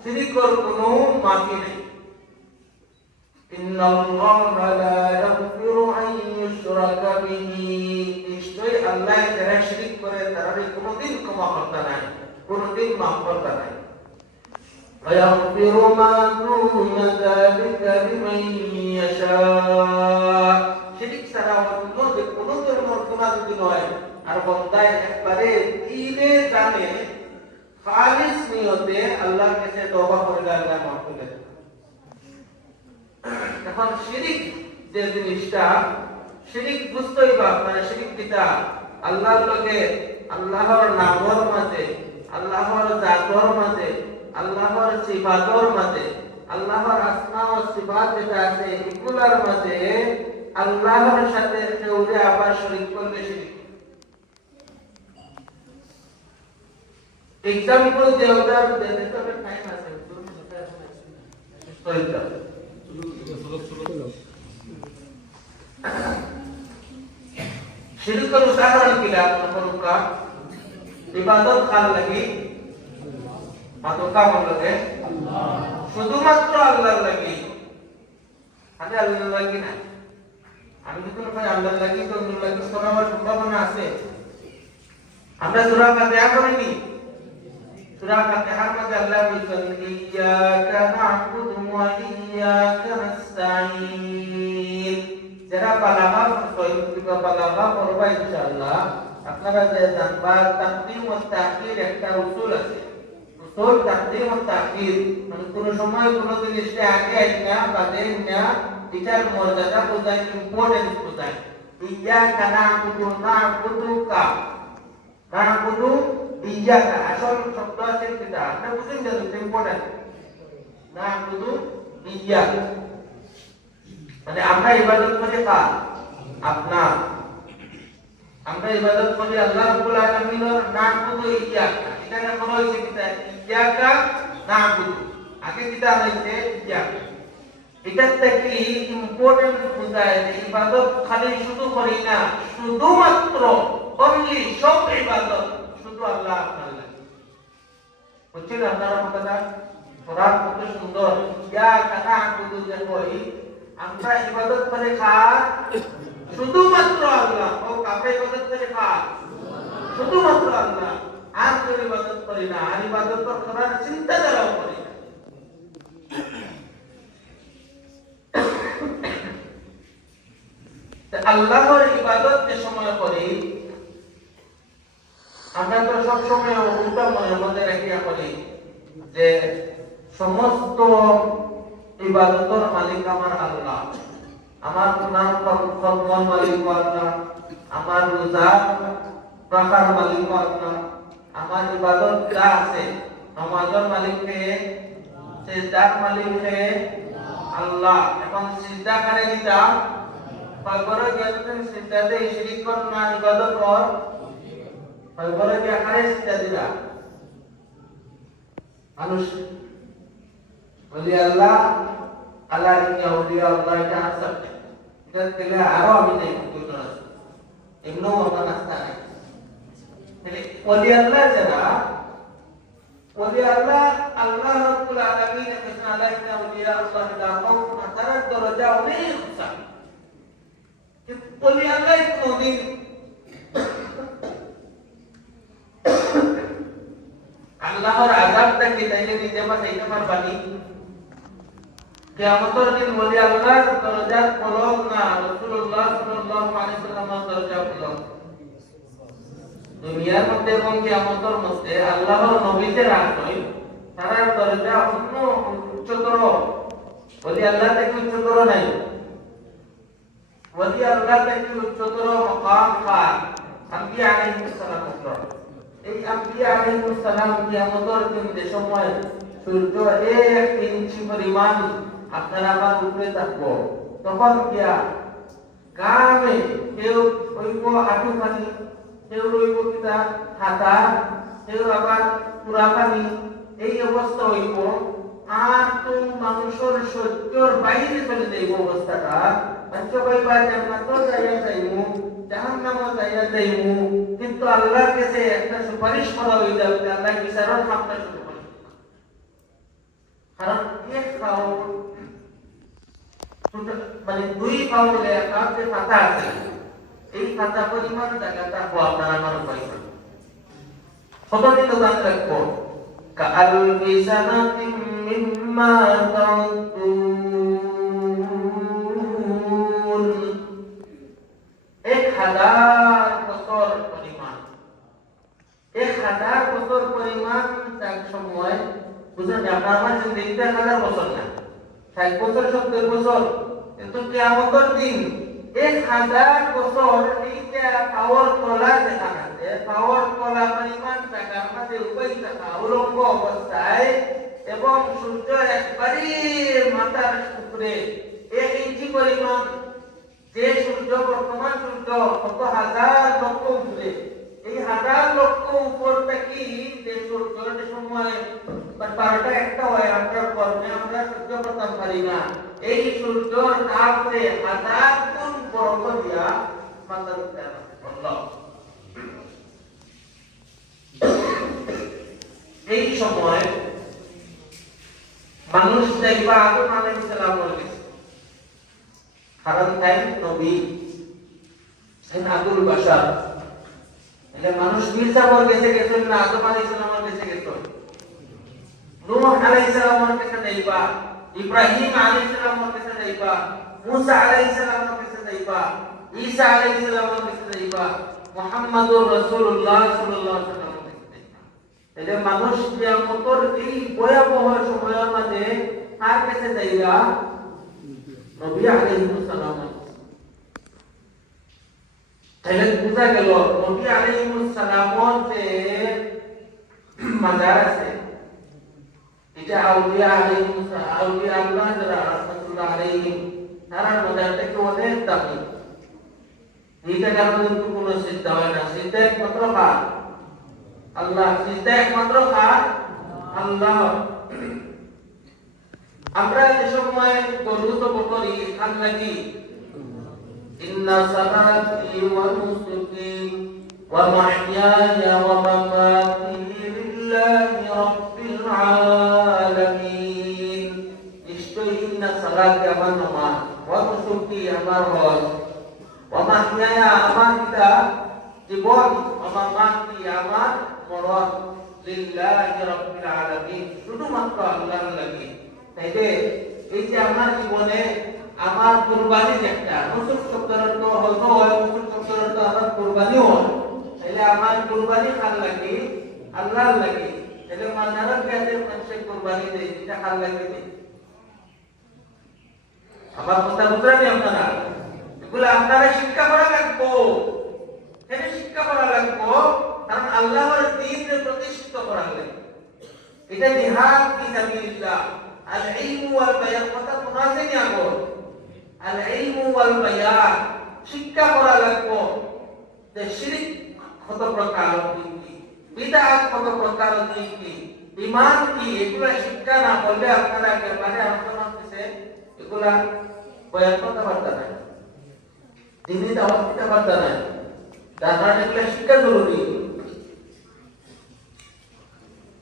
শিরিকর কোনো মাফি নেই ইন্নাল্লাহা লা ইয়াগফিরু আন ইউশরাকা বিহি ক্ষমা করতে নাই, কোনদিন মাফ করতে নাই। ويغفر ما دون ذلك لمن يشاء। শিরক ছাড়া অন্য যে কোনো ধর্মের গুনাহ যদি নয় আর বান্দায় একবারে দিলে জানে খালিস নিয়তে আল্লাহর কাছে তওবা করে আল্লাহ মাফ করে দেন। এখন শিরক যে জিনিসটা, শিরক বুঝতেই বা মানে শিরক কিটা আল্লাহর লগে, আল্লাহর নামর মাঝে, আল্লাহর জাতর মাঝে, আল্লাহর সিফাতর মাঝে, আল্লাহর আসমা ও সিফাত যেটা আছে এগুলার মাঝে আল্লাহর সাথে কেউরে আবার শরীক করলে শিরক। এক্সাম্পল যে উদাহরণ দিতে হবে টাইম আছে শিরকের উদাহরণ কিলা করুকা ইবাদত কার লাগি মাদকা বলতে শুধুমাত্র আল্লাহর লাগি, আমি আল্লাহর লাগি না। আমি যদি ভাই আল্লাহর লাগি তো আল্লাহর লাগি শোনাবার সম্ভাবনা আছে। আমরা সূরা ফাতিহা করিনি, সূরা ফাতিহার মধ্যে আল্লাহ বলেন ইয়্যাকা না'বুদু ওয়া ইয়্যাকা নাস্তাঈন। যারা বালাগা পড়বা ইনশাআল্লাহ আপনারা যে জানবা তাকদীম ও তাখির একটা উসুল আছে। উসুল তাকদীম ও তাখির মানে কোন সময় কোন জিনিসটা আগে আইনা বাদে না, এটার মর্যাদা বোঝায়, ইম্পর্টেন্স বোঝায়। ইয়্যাকা না'বুদুকা, না'বুদু ইয়্যাকা আসল শব্দ আছে যেটা আপনি বুঝেন যে ইম্পর্টেন্ট। না'বুদু ইয়্যাকা মানে আমরা ইবাদত করি কার? আপনার। আমরা ইবাদত করি আল্লাহ রাব্বুল আলামিনের। না'বুদু ইয়্যাকা এখানে বলা হয়েছে কিটা ইয়্যাকা না'বুদু, আগে কিটা হয়েছে ইয়্যাকা। এটা থেকে ইম্পর্টেন্ট বোঝায় যে ইবাদত খালি শুধু করি না, শুধুমাত্র অনলি সব ইবাদত শুধু আল্লাহ আপনার লাগে। বুঝছেন আপনারা কথাটা? কোরআন কত সুন্দর, ইয়্যাকা না'বুদু যে কই আমরা ইবাদত করে খার শুধুমাত্র আল্লাহ। ও কাকে ইবাদত করে খার? শুধুমাত্র আল্লাহ। আর কেউ ইবাদত করি না, আর ইবাদত করার চিন্তা দ্বারাও করি না। আল্লাহর ইবাদত যে সময় করি আমরা তো সব সময় উল্টা মনের মধ্যে রাখিয়া করি যে সমস্ত ইবাদতের মালিক আমার আল্লাহ, আমার নাম সম্মান মালিক আল্লাহ, আমার রোজা রাখার মালিক আল্লাহ, আমার ইবাদত যা আছে নামাজের মালিক কে, সিজদার মালিক কে আল্লাহ। এখন সিজদা করে দিতা পাগরে গেছেন সিজদাতে শিরক কর না ইবাদত কর, পাগরে কে আকারে সিজদা দিলা মানুষ বলি আল্লাহ আল্লাহ ইন্না আউলিয়া আল্লাহ এটা আসব এটা দিলে আরো আমি নেই বুঝতে না এমনও আমার রাস্তা নাই। মানে ওলি আল্লাহ যারা ওলি আল্লাহ আল্লাহ রাব্বুল আলামিন এর আল্লাহ ইন্না আউলিয়া আল্লাহ লা খাউফুন তার দরজা অনেক উঁচা। কিন্তু ওলি আল্লাহ কোনদিন আল্লাহর আযাবটাকে তাইলে নিজে বাঁচাইতে পারবানি? কিয়ামতের দিন ওলি আল্লাহর দরজা খোলক না, রাসূলুল্লাহ সাল্লাল্লাহু আলাইহি ওয়াসাল্লামের দরজা খোলক। দুনিয়ার মধ্যে এবং কিয়ামতের মধ্যে আল্লাহর নবীদের আশ্রয় তার দরজা অন্য উচ্চতর, ওলি আল্লাহ থেকে উচ্চতর নাই। ওলি আল্লাহ থেকে উচ্চতর মাকাম পায় আম্বিয়া আলাইহিস সালাম। এই আম্বিয়া আলাইহিস সালাম কিয়ামতের দিন যে সময় সূর্য 1 ইঞ্চি পরিমাণ আপনার আমার উপরে থাকবো, তখন কিয়া গামে কেউ হইব হাঁটু পানি, কেউ রইব কিতা হাতা, কেউ আবার পুরা পানি, এই অবস্থা হইব। আর তো মানুষের সহ্যর বাইরে চলে যাইব অবস্থাটা। বাচ্চা ভাইবা জান্নাতও যাইয়া যাইমু, জাহান্নামও যাইয়া যাইমু, কিন্তু আল্লাহর কাছে একটা সুপারিশ করা হয়ে যাবে, আল্লাহ বিচারের মাপটা শুরু করে। কারণ এক পাও মানে 2 পাউলে একটা যে পাতা আছে, এই পাতা পরিমাণ জায়গাটা আপনারা আমার পাইবেন। কতদিন রোজা রাখবো কাআলফি সানাতিন মিম্মা তাউদ্দুন 1000 বছর পরিমাণ 1000 বছর পরিমাণ তার সময় বুঝলেন আপনার আমার জিন্দেগিতে 1000 বছর না 60 বছর 70 বছর কিন্তু কিয়ামতের দিন 1000 বছর এইটা পাওয়ার তলা যেখানে আছে পাওয়ার তলা পরিমাণ টাকা আমাদের উপায় টাকা উলঙ্গ অবস্থায় এবং সূর্য একবারই মাথার উপরে 1 ইঞ্চি পরিমাণ যে সূর্য বর্তমান সূর্য কত হাজার লক্ষ উপরে এই হাজার লক্ষ উপর থেকে যে সূর্যের সময় 12টা একটা হয় আমরা কর্মে আমরা সহ্য করতে পারি না এই সূর্যর তাপে হাজার গুণ বরফ দিয়া মাথার উপরে আল্লাহ এই সময় মানুষ দেখবা আদম আলাইহিস সালামের কাছে কারণ তাই নবী আদুল বাশার এটা মানুষ মির্জার কাছে গেছেন না আদম আলাইহিস সালামের কাছে গেছেন নূহ আলাইহিস সালামের কাছে যাইবা ইব্রাহিম আলাইহিস সালামের কাছে যাইবা মুসা আলাইহিস সালামের কাছে যাইবা ঈসা আলাইহিস সালামের কাছে যাইবা মুহাম্মদুর রাসূলুল্লাহ সাল্লাল্লাহু আলাইহি ওয়াসাল্লাম এটা মানুষ কিয়ামতের এই ভয়াবহ সময়ের মধ্যে কার কাছে যাইবা নবী আলাইহিস সালাম তাহলে বুঝা গেল নবী আলাইহিস সালামের যে মাজার আছে এটা আউলিয়া আলাইহিস আউলিয়া আল্লাহ যারা রাসূলুল্লাহ আলাইহিম তারা মাজার থেকে অনেক দামি এইটা কারণে কিন্তু কোনো সিজদা হয় না সিজদা একমাত্র কার আল্লাহ সিজদা একমাত্র কার আল্লাহ আমরা যে সময় গরুত বকরি খান লাগি ইন্না সালাতি ওয়া নুসুকি ওয়া মাহইয়ায়া ওয়া মামাতি লিল্লাহি রাব্বিল আলামিন নিশ্চয়ই ইন্না সালাতি আমার নামাজ ওয়া নুসুকি আমার হজ ওয়া মাহইয়ায়া আমার পিতা জীবন ওয়া মামাতি আমার মরণ লিল্লাহি রাব্বিল আলামিন শুধুমাত্র আল্লাহর লাগি তাইলে এই যে আমার জীবনে আমার কুরবানি একটা নুসুক শব্দের অর্থ হয়তো হয় নুসুক শব্দের অর্থ আমার কুরবানি হয় তাইলে আমার কুরবানি কার লাগি আল্লাহর লাগি তাইলে মাজারের কাছে মানুষ কুরবানি দেয় এটা কার লাগি দেয় আমার কথা বুঝলেন আপনারা এগুলো আপনারা শিক্ষা করা লাগবো কেন শিক্ষা করা লাগবো কারণ আল্লাহর দ্বীনকে প্রতিষ্ঠিত করা লাগবে এটা জিহাদ ফি সাবিলিল্লাহ আল-ইলম ওয়াল বায়ান কথা মুনাসিনি আগো আল-ইলম ওয়াল বায়ান শিক্ষা করা লাগবো যে শিরক কত প্রকার কি বিদআত কত প্রকার কি ঈমান কি এগুলা শিক্ষা না বললে আপনারা একেবারে আলোচনা করতে এগুলা বয়ান করতে পারতেন না দিনই দাওয়াত দিতে পারতেন না তার কারণে এগুলা শিক্ষা জরুরি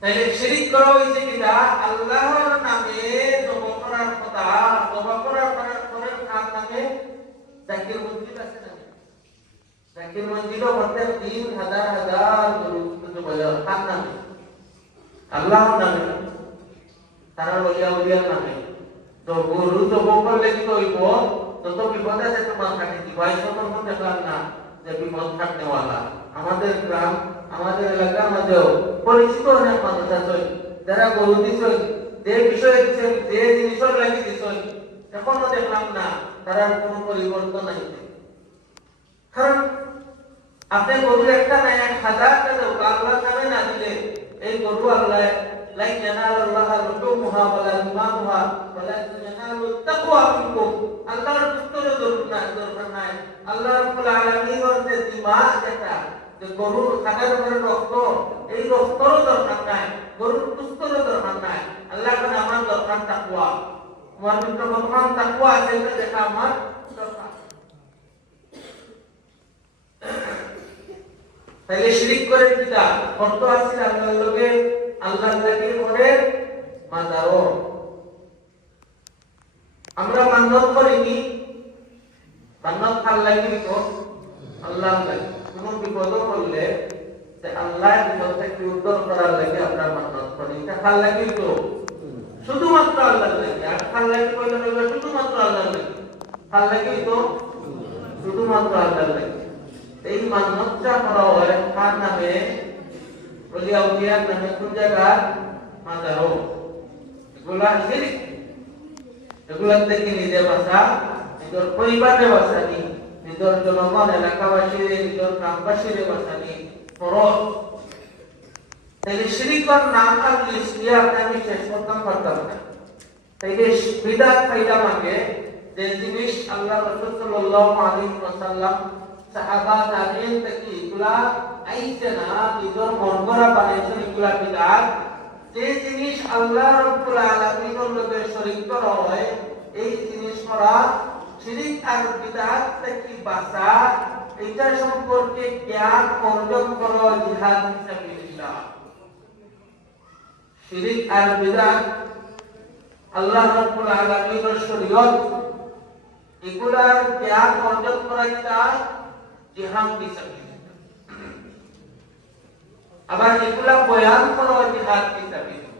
তাইলে শিরিক করা হইছে কিনা আল্লাহর নামে জবা করার কথা জবা করার পরে কার নামে জাকির মসজিদ আছে না জাকির মসজিদও প্রত্যেক 3000 দরুদ বলে কার নামে আল্লাহর নামে তারা ওলিয়ার নামে তো গুরু জব করলে কি হইব তত বিপদ আছে তোমার কাছে দিবাই সতর্ক দেখলাম না যে বিপদ থাকনেওয়ালা আমাদের গ্রাম আমাদের এলাকার মধ্যেও পরিচিত অনেক মানুষ আছে যারা গরু দিচ্ছেন যে বিষয়ে দিচ্ছেন যে জিনিসের লাগি দিচ্ছেন এখনো দেখলাম না তার কোনো পরিবর্তন নাই কারণ আপনি গরু একটা নাই 1000 টাকা আল্লাহ নামে না দিলে এই গরু আল্লাহ লাই জানাল্লাহ রুকুহা ওয়ালা ইমামুহা ওয়ালা জানালু তাকওয়া মিনকুম আল্লাহর পুত্র দরকার নাই আল্লাহ রাব্বুল আলামিনের যে দিমাগ যেটা যে গরুর খাটার উপরে রক্ত এই রক্তরও দরকার নাই গরুর পুস্তরও দরকার নাই আল্লাহ কাছে আমার দরকার তাকওয়া আমার ভিতরে কতক্ষণ তাকওয়া আছে এটা দেখা আমার দরকার তাইলে শিরিক করে কিটা কত আছে আল্লাহর লগে আল্লাহর লাগি করে মাজারও আমরা মান্নত করিনি মান্নত কার লাগি তো আল্লাহর লাগি কোনো বিপদ করলে আল্লাহর নিকট থেকে উত্তর করার লাগে আপনার মান্নত করি এটা খাল লাগি তো শুধুমাত্র আল্লাহর লাগে আর খাল লাগি কইলে হইবে শুধুমাত্র আল্লাহর লাগে খাল লাগি তো শুধুমাত্র আল্লাহর লাগে এই মান্নতটা করা হয় কার নামে ওলিয়া উলিয়ার নামে কোন জায়গা মাজারও এগুলা শিরক এগুলা থেকে নিজে বাঁচা নিজের পরিবারে বাঁচানি নিজের জনগণ এলাকাবাসী নিজের গ্রামবাসীর বাঁচানি ফরজ তাইলে শিরিকর নাম আর লিস্ট দিয়ে আপনি শেষ করতাম পারতাম না তাইলে বিদাত ফায়দা মানে যে জিনিস আল্লাহ রাসূল সাল্লাল্লাহু আলাইহি ওয়াসাল্লাম সাহাবা তাবিঈন থেকে এগুলা আইছে না নিজের মন করা বানাইছে এগুলা বিদাত যে জিনিস আল্লাহ রাব্বুল আলামিনের লগে শরীক করা হয় এই জিনিস করা শিরিক আর বিদআত থেকে বাঁচা এটা সম্পর্কে জ্ঞান অর্জন করা জিহাদ ফিসাবিলিল্লাহ শিরিক আর বিদআত আল্লাহ রাব্বুল আলামিনের শরীয়ত এগুলার জ্ঞান অর্জন করা এটা জিহাদ ফিসাবিলিল্লাহ আবার এগুলা বয়ান করা জিহাদ ফিসাবিলিল্লাহ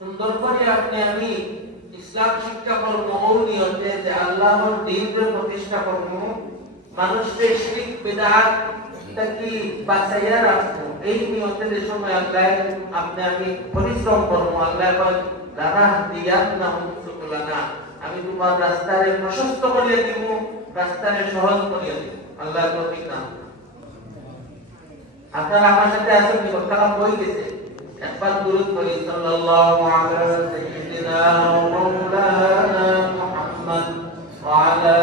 সুন্দর করে আপনি আমি ইসলাম শিক্ষা করব ওই নিয়তে যে আল্লাহর দ্বীনের প্রতিষ্ঠা করব মানুষকে শিরক বিদআত থেকে বাঁচাইয়া রাখবো এই নিয়তে যে সময় আল্লাহ আপনি আমি পরিশ্রম করব আল্লাহ বলেন লানা দিয়াতনাহুম সুবুলানা আমি তোমার রাস্তারে প্রশস্ত করিয়ে দিব রাস্তারে সহজ করিয়ে দিব আল্লাহর তৌফিক না আপনারা আমার সাথে আছেন কি কথা বলতেছে একবার দুরূদ পড়ি সাল্লাল্লাহু আলাইহি সাইয়্যিদিনা মাওলানা মুহাম্মদ ওয়া আলা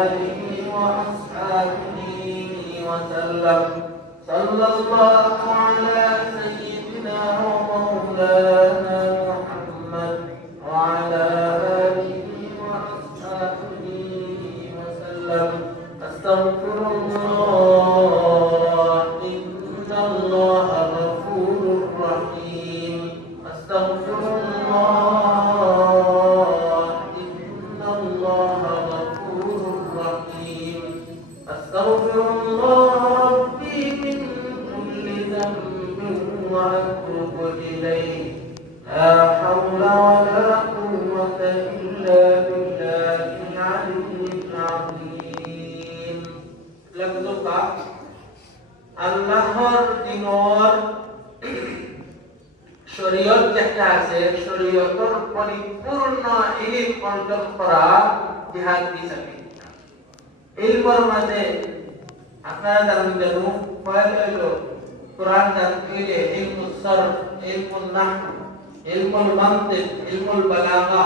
আলিহি ওয়া আসহাবিহি ওয়া সাল্লাম সাল্লাল্লাহু আলা সাইয়্যিদিনা মাওলানা মুহাম্মদ ওয়া আলা আলিহি ওয়া আসহাবিহি ওয়া সাল্লাম আস্তাগফিরুল্লাহ ইন্নাল্লাহা গফুরুর রহিম আস্তাগফিরুল্লাহ ইন্নাল্লাহা গফুরুর রহিম আস্তাগফিরুল্লাহ রাব্বি মিন কুল্লি যামবিন ওয়া আতুবু ইলাইহি লা হাওলা ওয়া লা কুওয়াতা ইল্লা বিল্লাহিল আলিয়্যিল আযীম লফজুকা আল্লাহর দ্বীনের শরীয়ত যেটা আছে শরীয়তের পরিপূর্ণ ইলম অর্জন করা জিহাদ ফিসাবিলিল্লাহ ইলমের মাঝে আপনারা জানেন যে কয়েক হলো কোরআন জানতে ইলমুস সরফ ইলমুন নাহু ইলমুল মানতিক ইলমুল বালাগা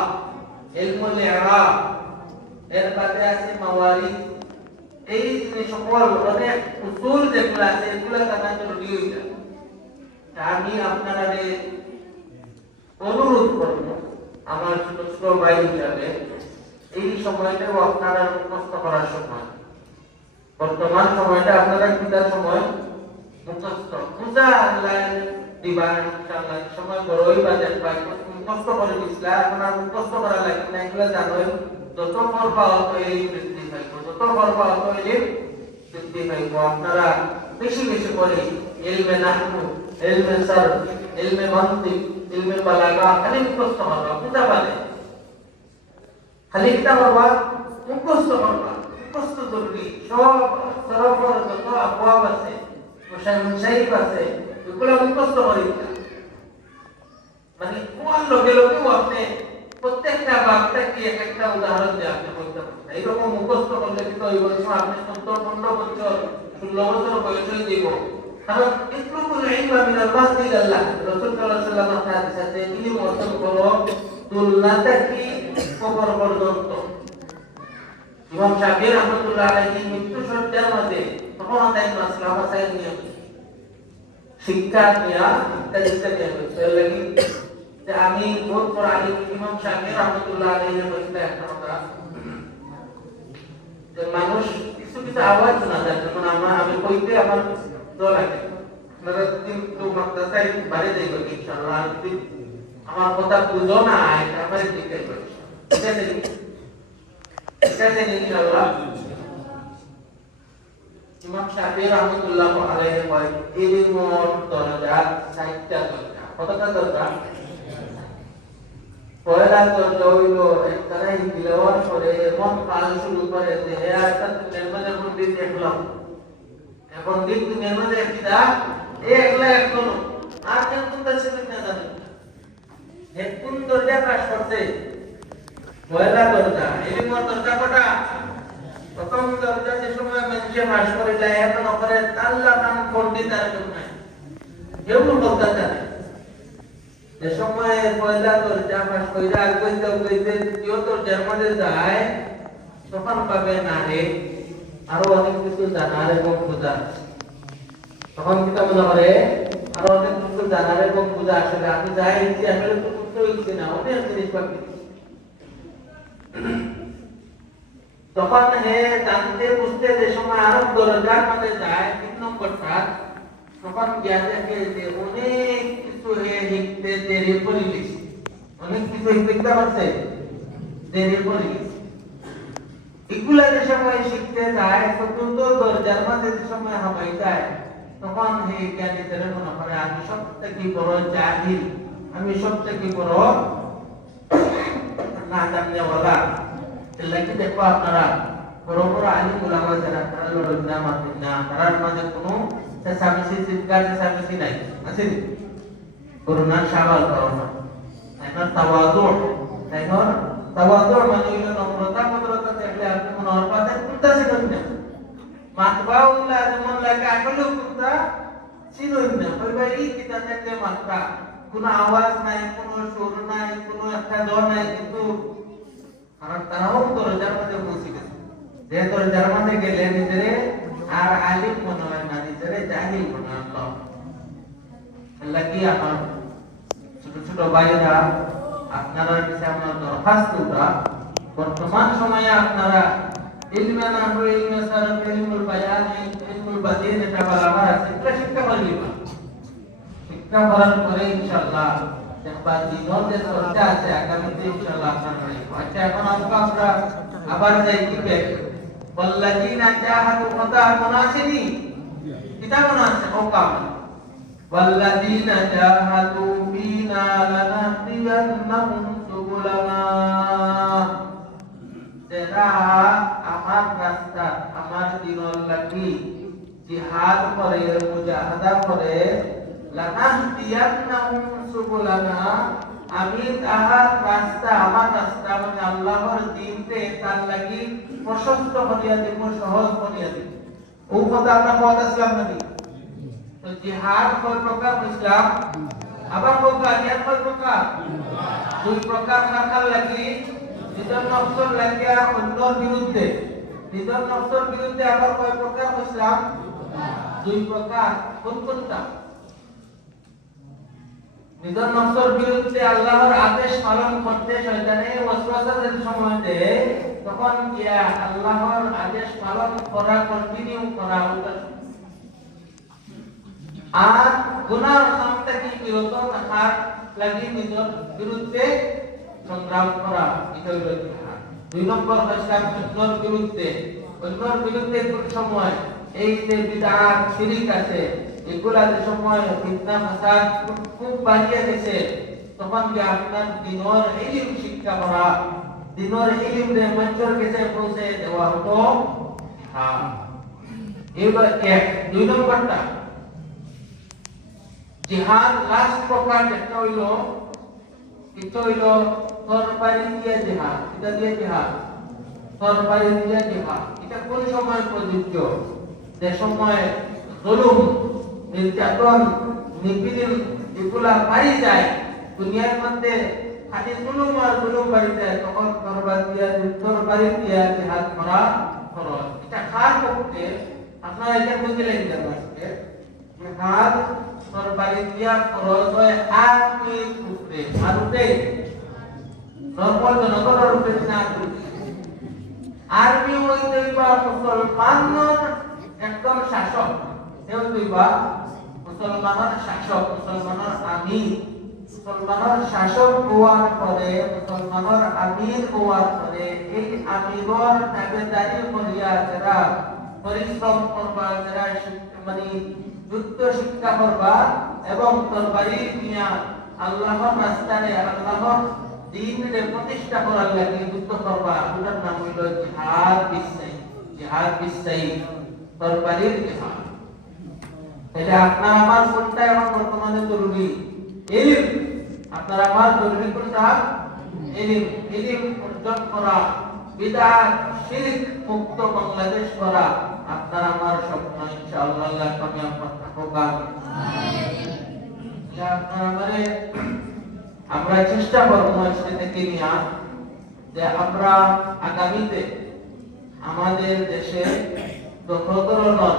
ইলমুল ইরাব এর বাদে আছে মাওয়ারিদ এই সকল অনেক উসুল যেগুলো আছে এগুলো জানা জরুরি হয়ে যায় আমি আপনাদের অনুরোধ করব আমার ছোট ভাই হিসাবে এই সময়টাও আপনারা মুখস্থ করার সময় বর্তমান সময়টা আপনারা কিতার সময় মুখস্থ পূজা দিবা ইনশাআল্লাহ সময় বড়ই বাজেট পাই মুখস্থ করে দিছিলা এখন আর মুখস্থ করা লাগে না এগুলো জানোই যত পড়বা অত এই বৃদ্ধি পাইব যত পড়বা অত এই বৃদ্ধি পাইব আপনারা বেশি বেশি করে ইলমে নাহু ইলমে সরফ ইলমে মানতিক ইলমে বালাগা খালি মুখস্থ করবা পূজা বাদে খালি কিতাব পড়বা মুখস্থ করবা মুখস্থ জরুরি সব সরফর যত আবওয়াব আছে মুশাইব আছে এগুলো মুখস্থ করে দিতা মানে কোন লগে লগে আপনি প্রত্যেকটা বাক্যে কি একটা উদাহরণ দিয়ে আপনি বলতে পারেন এইরকম মুখস্থ করলে কিন্তু ওই বছর আপনি 17-15 বছর 16 বছর বয়সে দিব কারণ ইতলুবুল ইলমা মিনাল মাহদি ইলাল্লাহ রাসূল সাল্লাল্লাহু আলাইহি ওয়াসাল্লাম হাদিসে ইলম অর্জন করো তুলনাতে কি কবর পর্যন্ত ইমাম শাফিঈ রাহমাতুল্লাহ আলাইহি মৃত্যু শয্যার মধ্যে তখন তাই মাসলা মাসাইল নিয়ে শিক্ষা নিয়া শিক্ষা নিয়ে লাগি যে আমি বহুত বড় আলিম ইমাম শাফিঈ রাহমাতুল্লাহ আলাইহি বলতে একটা কথা যে মানুষ কিছু কিছু আওয়াজ শোনা যায় যখন আমি কইতে আমার দো লাগে আপনারা দিন তো মাদ্রাসায় বাইরে যাইব ইনশাআল্লাহ আমার কথা বুঝো না এটা আমার জিজ্ঞেস করো ঠিক আছে ইনশাআল্লাহ ইমাম শাফি রাহমাতুল্লাহ আলাইহি কয় ইলমুর দরজা 60টা দরজা। কতটা দরজা? পয়লা দরজা হইল একটারে তিলাওয়াত করে এমন কাজ শুরু করে যে আয়াত নির্মাণের মধ্যে দেখলাম এখন দিন নির্মাণে কিদা একলা একজন আর কেন তোমরা ছিলেন না জানেন কোন দরজা কাজ করতে পয়লা দরজা ইলমুর দরজা কটা প্রথম দরজা যে সময় মানুষে বাস করে যায় এখন ওপরে আল্লাহ নাম পণ্ডিত আর কেউ নাই কেউ বলতে জানে যে সময় পয়লা দরজা বাস করে আর কইতে কইতে দ্বিতীয় দরজার মধ্যে যায় তখন পাবে না রে আরো অনেক কিছু জানার এবং বোঝার তখন কি মনে করে আরো অনেক কিছু জানার এবং বোঝা আসলে আমি যাই ইচ্ছি আসলে তো বুঝতে হচ্ছে না অনেক জিনিস বাকি তখন হে জানতে বুঝতে যে সময় আরো দরজার মধ্যে যায় 3 নম্বরটা তখন গিয়া দেখে যে অনেক কিছু হে লিখতে দেরি করে লিখছে অনেক কিছু লিখতে পারছে দেরি করে লিখছে এগুলা যে সময় শিখতে যায় চতুর্থ দরজার মধ্যে যে সময় হামাই যায় তখন হে জ্ঞানীদের মনে করে আমি সবথেকে বড় জাহিল আমি সবথেকে বড় না জাননেওয়ালা এলাকি দেখো আপনারা বড় বড় আলিম উলামা যারা তারা লড়েন না মানেন না তার মাঝে কোনো চেঁচামেচি চিৎকার চেঁচামেচি নাই আছে করোনা সাবাল করোনা এখন তাওয়াদু মানে হইল নম্রতা ভদ্রতা দেখলে আপনি মনে হয় পাতেন কোনটা ছিলেন না মাতবা উল্লাহ যেমন লাগে আসলে কোনটা ছিলেন না ওই ভাই কিতা দেখলে মাত্রা কোনো আওয়াজ নাই কোনো সুর নাই কোনো একটা দ নাই কিন্তু কারণ তারাও দরজার মধ্যে পৌঁছে গেছে যে দরজার মধ্যে গেলে নিজেরে আর আলিম মনে হয় না নিজেরে জাহিল মনে হয় আল্লাহ কি আমার ছোট ছোট ভাইরা আপনারা কাছে আমার দরখাস্তটা বর্তমান সময়ে আপনারা ইলমে নাহু ইলমে সারফ ইলমুল বায়ান ইলমুল বাদিন এটা বলা আছে এটা শিক্ষা করলিবা শিক্ষা করার পরে ইনশাআল্লাহ দেখবা দিনের যে চর্চা আছে আগামীতে ইনশাআল্লাহ আপনারা আচ্ছা এখন আমরা আবার যাই কি ওয়াল্লাযিনা জাহাদু কতা মুনাসিনি কিতা মুনাসিব ওকাম ওয়াল্লাযিনা জাহাদু ফিনা লানাহদিয়ান্নাহুম সুবুলানা যারা আমার রাস্তা আমার দিনের লাগি জিহাদ করে মুজাহাদা করে লানাহদিয়ান্নাহুম সুবুলানা আমি তাহার রাস্তা আমার রাস্তা মানে আল্লাহর দ্বীনতে তার লাগি প্রশস্ত করিয়া দেব সহজ করিয়া দেব ও কথা আমরা বলতে ইসলাম নবী তো জিহাদ কয় প্রকার ইসলাম আবার কালিয়াত কয় প্রকার দুই প্রকার রাখার লাগি নিজের নফসের লাগিয়া অন্যর বিরুদ্ধে নিজের নফসের বিরুদ্ধে আবার কয় প্রকার ইসলাম দুই প্রকার কোন কোনটা নিজের নফসের বিরুদ্ধে আল্লাহর আদেশ পালন করতে শয়তানে ওয়াসওয়াসা যদি সময় দেয় তখন গিয়া আল্লাহর আদেশ পালন করা কন্টিনিউ করা ওটা আর গুনাহ কাম থেকে বিরত থাকার লাগি নিজের বিরুদ্ধে সংগ্রাম করা এটা হলো জিহাদ দুই নম্বর ইসলাম অন্যর বিরুদ্ধে কোন সময় এই যে বিদআত শিরক আছে এগুলা যে সময় ফিতনা ফাসাদ খুব বাড়িয়ে গেছে তখন কি আপনার দিনের ইলম শিক্ষা করা দিনের ইলম রে মানুষের কাছে পৌঁছে দেওয়া হতো হ্যাঁ এবার এক দুই নম্বরটা জিহাদ লাস্ট প্রকার যেটা হইল তরবারি দিয়ে জিহাদ এটা দিয়ে জিহাদ তরবারি দিয়ে জিহাদ এটা কোন সময় প্রযোজ্য যে সময় জুলুম নির্যাতন নিপীড়ন এগুলা বাড়ি যায় দুনিয়ার মধ্যে খালি জুলুম আর জুলুম বাড়ি যায় তখন তরবারি দিয়ে জিহাদ করা খরচ এটা কার পক্ষে আপনারা এটা বুঝলেন না আজকে জিহাদ তরবারি দিয়া খরচ হয় আর্মির উপরে মারুতে নরমাল জনগণের উপরে না আর্মি হইতে বা মুসলমানের একদম শাসক কেউ হইবা মুসলমানের শাসক মুসলমানের আমির মুসলমানের শাসক হওয়ার পরে মুসলমানের আমির হওয়ার পরে এই আমিরের তাবেদারি করিয়া যারা পরিশ্রম করবা, যারা মানে যুদ্ধ শিক্ষা করবা এবং তরবারি নিয়া আল্লাহর রাস্তায় আল্লাহর দ্বীনের প্রতিষ্ঠা করার লাগি যুদ্ধ করবা, ওটার নাম হইল জিহাদ বিসাইফ। জিহাদ বিসাইফ, তরবারির জিহাদ। তাহলে আপনার আমার কোনটা এখন বর্তমানে জরুরি? ইলম। আপনার আমার জরুরি কোনটা? ইলম। ইলম অর্জন করা, বিদআত শিরক মুক্ত বাংলাদেশ করা আপনার আমার স্বপ্ন। ইনশাআল্লাহ আল্লাহ কামিয়াব করবে। আমিন। যা আমারে আমরা চেষ্টা করব মসজিদ থেকে নিয়া যে আমরা আগামীতে আমাদের দেশে যত ধরনের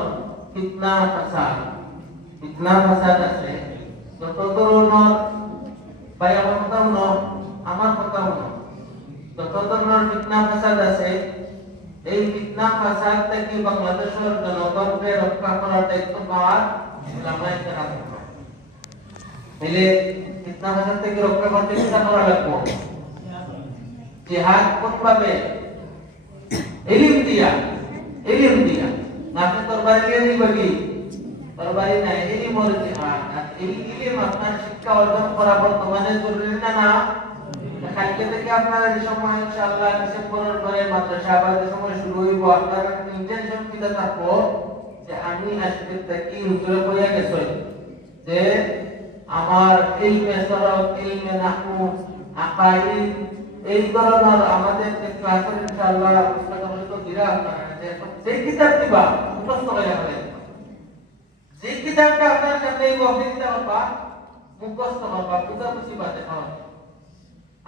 ফিতনা ফাসাদ আছে, যত ধরনের আমার কথাও না, যত ধরনের ফিতনা ফাসাদ আছে, এই ফিতনা ফাসাদ থেকে বাংলাদেশের জনগণকে রক্ষা করার দায়িত্ব পাওয়ার উলামায়ে কেরাম। তাহলে ফিতনা ফাসাদ থেকে রক্ষা করতে কি করা লাগবে? জিহাদ কোনভাবে? ইলম দিয়া নাতে তরবারি দিয়ে দিবি, তরবারি নাই, ইলম আর জিহাদ। এই ইলম আপনার শিক্ষা অর্জন করা বর্তমানে জরুরি না? কালকে থেকে আপনারা যে সময় ইনশাআল্লাহ ডিসেম্বরের পরে মাদ্রাসা আবার যে সময় শুরু হইব, আপনারা ইন্টেনশন কিটা থাকবো যে আমি আজকে থেকে হুজুরে কইয়া গেছে যে আমার ইলমে সরফ, ইলমে নাহু, আকাইদ, এই ধরনের আমাদের যে ক্লাসের ইনশাআল্লাহ পুস্তকগুলো তো দিরা আপনারা যে কিতাব দিবা মুখস্থ করে রাখবেন। যে কিতাবটা আপনার সামনে এই বক্তৃতা করবা মুখস্থ করবা, বুঝাবুঝি বাতে খাওয়া।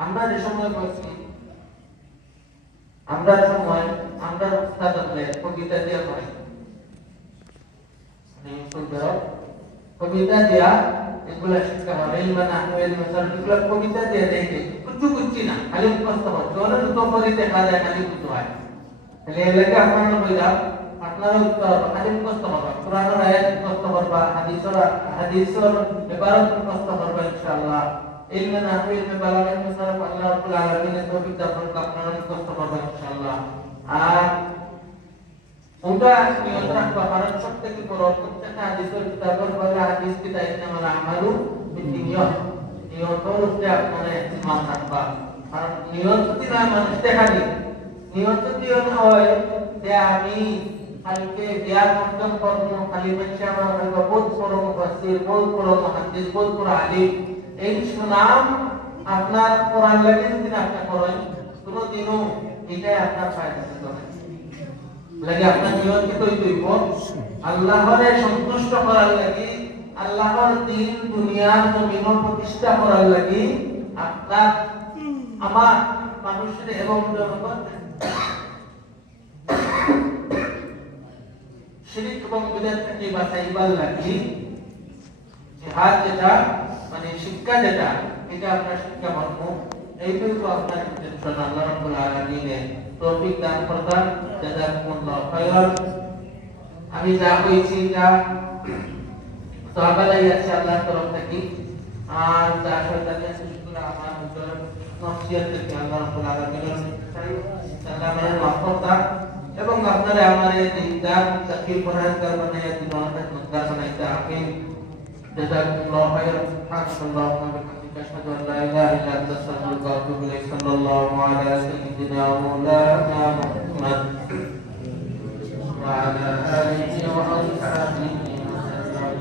আমরা যে সময় বলছি, আমরা উস্তাদ হলে কবিতা দিয়া করে, কবিতা দিয়া এগুলা শিক্ষা হবে। এগুলা কবিতা দিয়ে দেখে কুচি না, খালি মুখস্থ হয়। জোরে তো করে দেখা যায় খালি কুচু হয়। তাহলে এর লাগে আপনারা বললাম আপনারা খালি মুখস্থ করবা, কোরআনের আয়াত মুখস্থ করবা, হাদিসের ইবারত মুখস্থ করবা ইনশাআল্লাহ। ইলমে নাহু, ইলমে বালাগা, ইলমে সরফ আল্লাহ রাব্বুল আলামিনের তৌফিক দান করুন, আপনারা মুখস্থ করবেন ইনশাআল্লাহ। আর ওটা নিয়ত রাখবা, কারণ সবথেকে বড় প্রত্যেকটা হাদিসের কিতাবের বলে হাদিস কি তাই না মানে আমারু নিয়ত। নিয়তের উপরে আপনারা ইতিমাদ রাখবা, কারণ নিয়ত যদি না মানুষ দেখানি, নিয়ত যদি হয় যে আমি কালকে জ্ঞান অর্জন করবো, খালি বেশি আমার বহুত বড় মুফাসসির, বহুত বড় মুহাদ্দিস, বহুত বড় আলিম, এই সুনাম আপনার কোরআন লাগে যদি আপনি করেন কোনদিনও এটাই আপনার ফায়দা হবে লাগে। আপনার নিয়ত কি তৈরি হইব আল্লাহরে সন্তুষ্ট করার লাগি, আল্লাহর দ্বীন দুনিয়ার জমিন প্রতিষ্ঠা করার লাগি, আপনার আমার মানুষের এবং জনগণ শিরক এবং বিদআত থেকে বাঁচাইবার লাগি জিহাদ যেটা মানে শিক্ষা যেটা, এটা আপনার শিক্ষা মর্ম, এইটুকু আপনার ইন্টেনশন। আল্লাহ রাব্বুল আলামিনের তৌফিক দান করবেন। জাযাকুমুল্লাহু খায়রান। আমি যা কইছি যা সাহাবালাই আছে আল্লাহর তরফ থেকে, আর যা শয়তানের সুযোগগুলো আমার হুজুর নফসিয়াত থেকে আল্লাহ রাব্বুল আলামিনের সালামের মাফ করতাম এবং আপনারা আমার এই দিনদার তাকিল পরহেজগার বানাইয়া জীবনকে সুন্দর বানাইতে আমিন। জাযাকুমুল্লাহু খায়রান। সুবহানাল্লাহি ওয়া বিহামদিহি, আশহাদু আল লা ইলাহা ইল্লা আনতা, আস্তাগফিরুকা ওয়া আতুবু ইলাইক। সাল্লাল্লাহু আলা সাইয়্যিদিনা ওয়া মাওলানা মুহাম্মদ ওয়া আলা আলিহি ওয়া আসহাবিহি ওয়া সাল্লাম।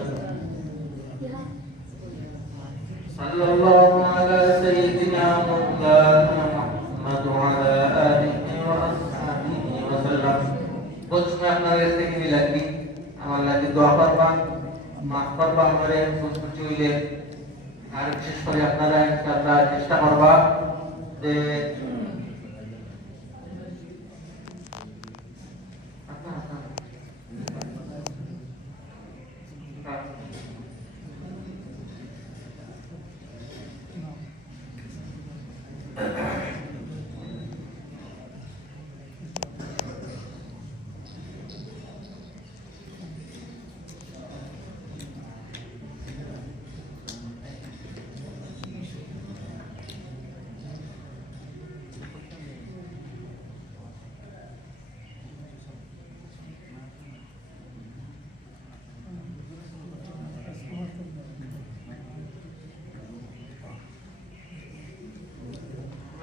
সাল্লাল্লাহু আলা সাইয়্যিদিনা ওয়া মাওলানা মুহাম্মদ ওয়া আলা আলিহি ওয়া আসহাবিহি ওয়া সাল্লাম। বলছি আপনাদের থেকে লাগি আমার লাগি দোয়া করবা, মাফ করবা আমারে বুঝতে হইলে। আর বিশেষ করে আপনারা চেষ্টা করবা যে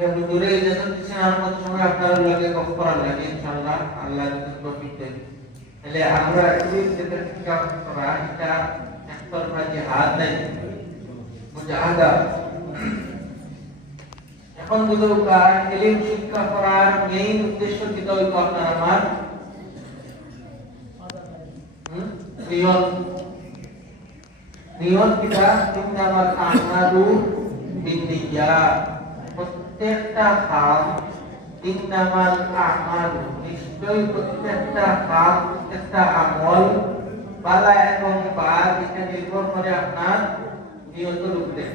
যে হুজুরে ইজাজত দিচ্ছেন আর কত সময় আপনারা লাগে কষ্ট করার লাগে ইনশাআল্লাহ আল্লাহ যদি তৌফিক দেন তাহলে আমরা এই যেটা শিক্ষা করা এটা একতরফা জিহাদ নাই মুজাহাদা এখন যদি ইলম শিক্ষা করার মেইন উদ্দেশ্য কি হইতো আপনার আমার নিয়ত কিটা ইন্নামাল আমালু বিন্নিয়াত প্রত্যেকটা কাজ ইন্নামাল আমালু নিশ্চয়ই প্রত্যেকটা কাজ প্রত্যেকটা আমল বালা এবং বাদ এটা নির্ভর করে আপনার নিয়তের উপরে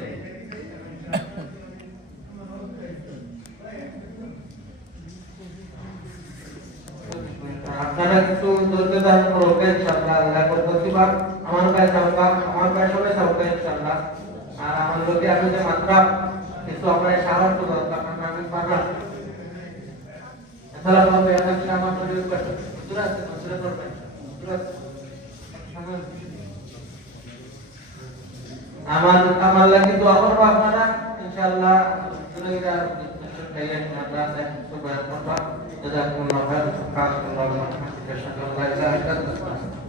আপনারা একটু ধৈর্য ধারণ করবেন ইনশাআল্লাহ আল্লাহ প্রতিবার আমার কাছে সবাই সবাই ইনশাআল্লাহ আর আমার লোকে আমি যে মাত্রা কিছু আপনার সাহায্য করতে আপনারা আমি পারবো তাহলে আমরা একটা আমার শরীর করতে সুরাত সুরাত করবেন সুরাত আমার লাগে দোয়া করব আপনারা ইনশাআল্লাহ দুনিয়ার কাইয়ান মাদ্রাসা সুবহানাল্লাহ জাযাকুমুল্লাহু খাইরান সুবহানাল্লাহ ওয়া বিহামদিহি আশহাদু আল্লা ইলাহা ইল্লাল্লাহ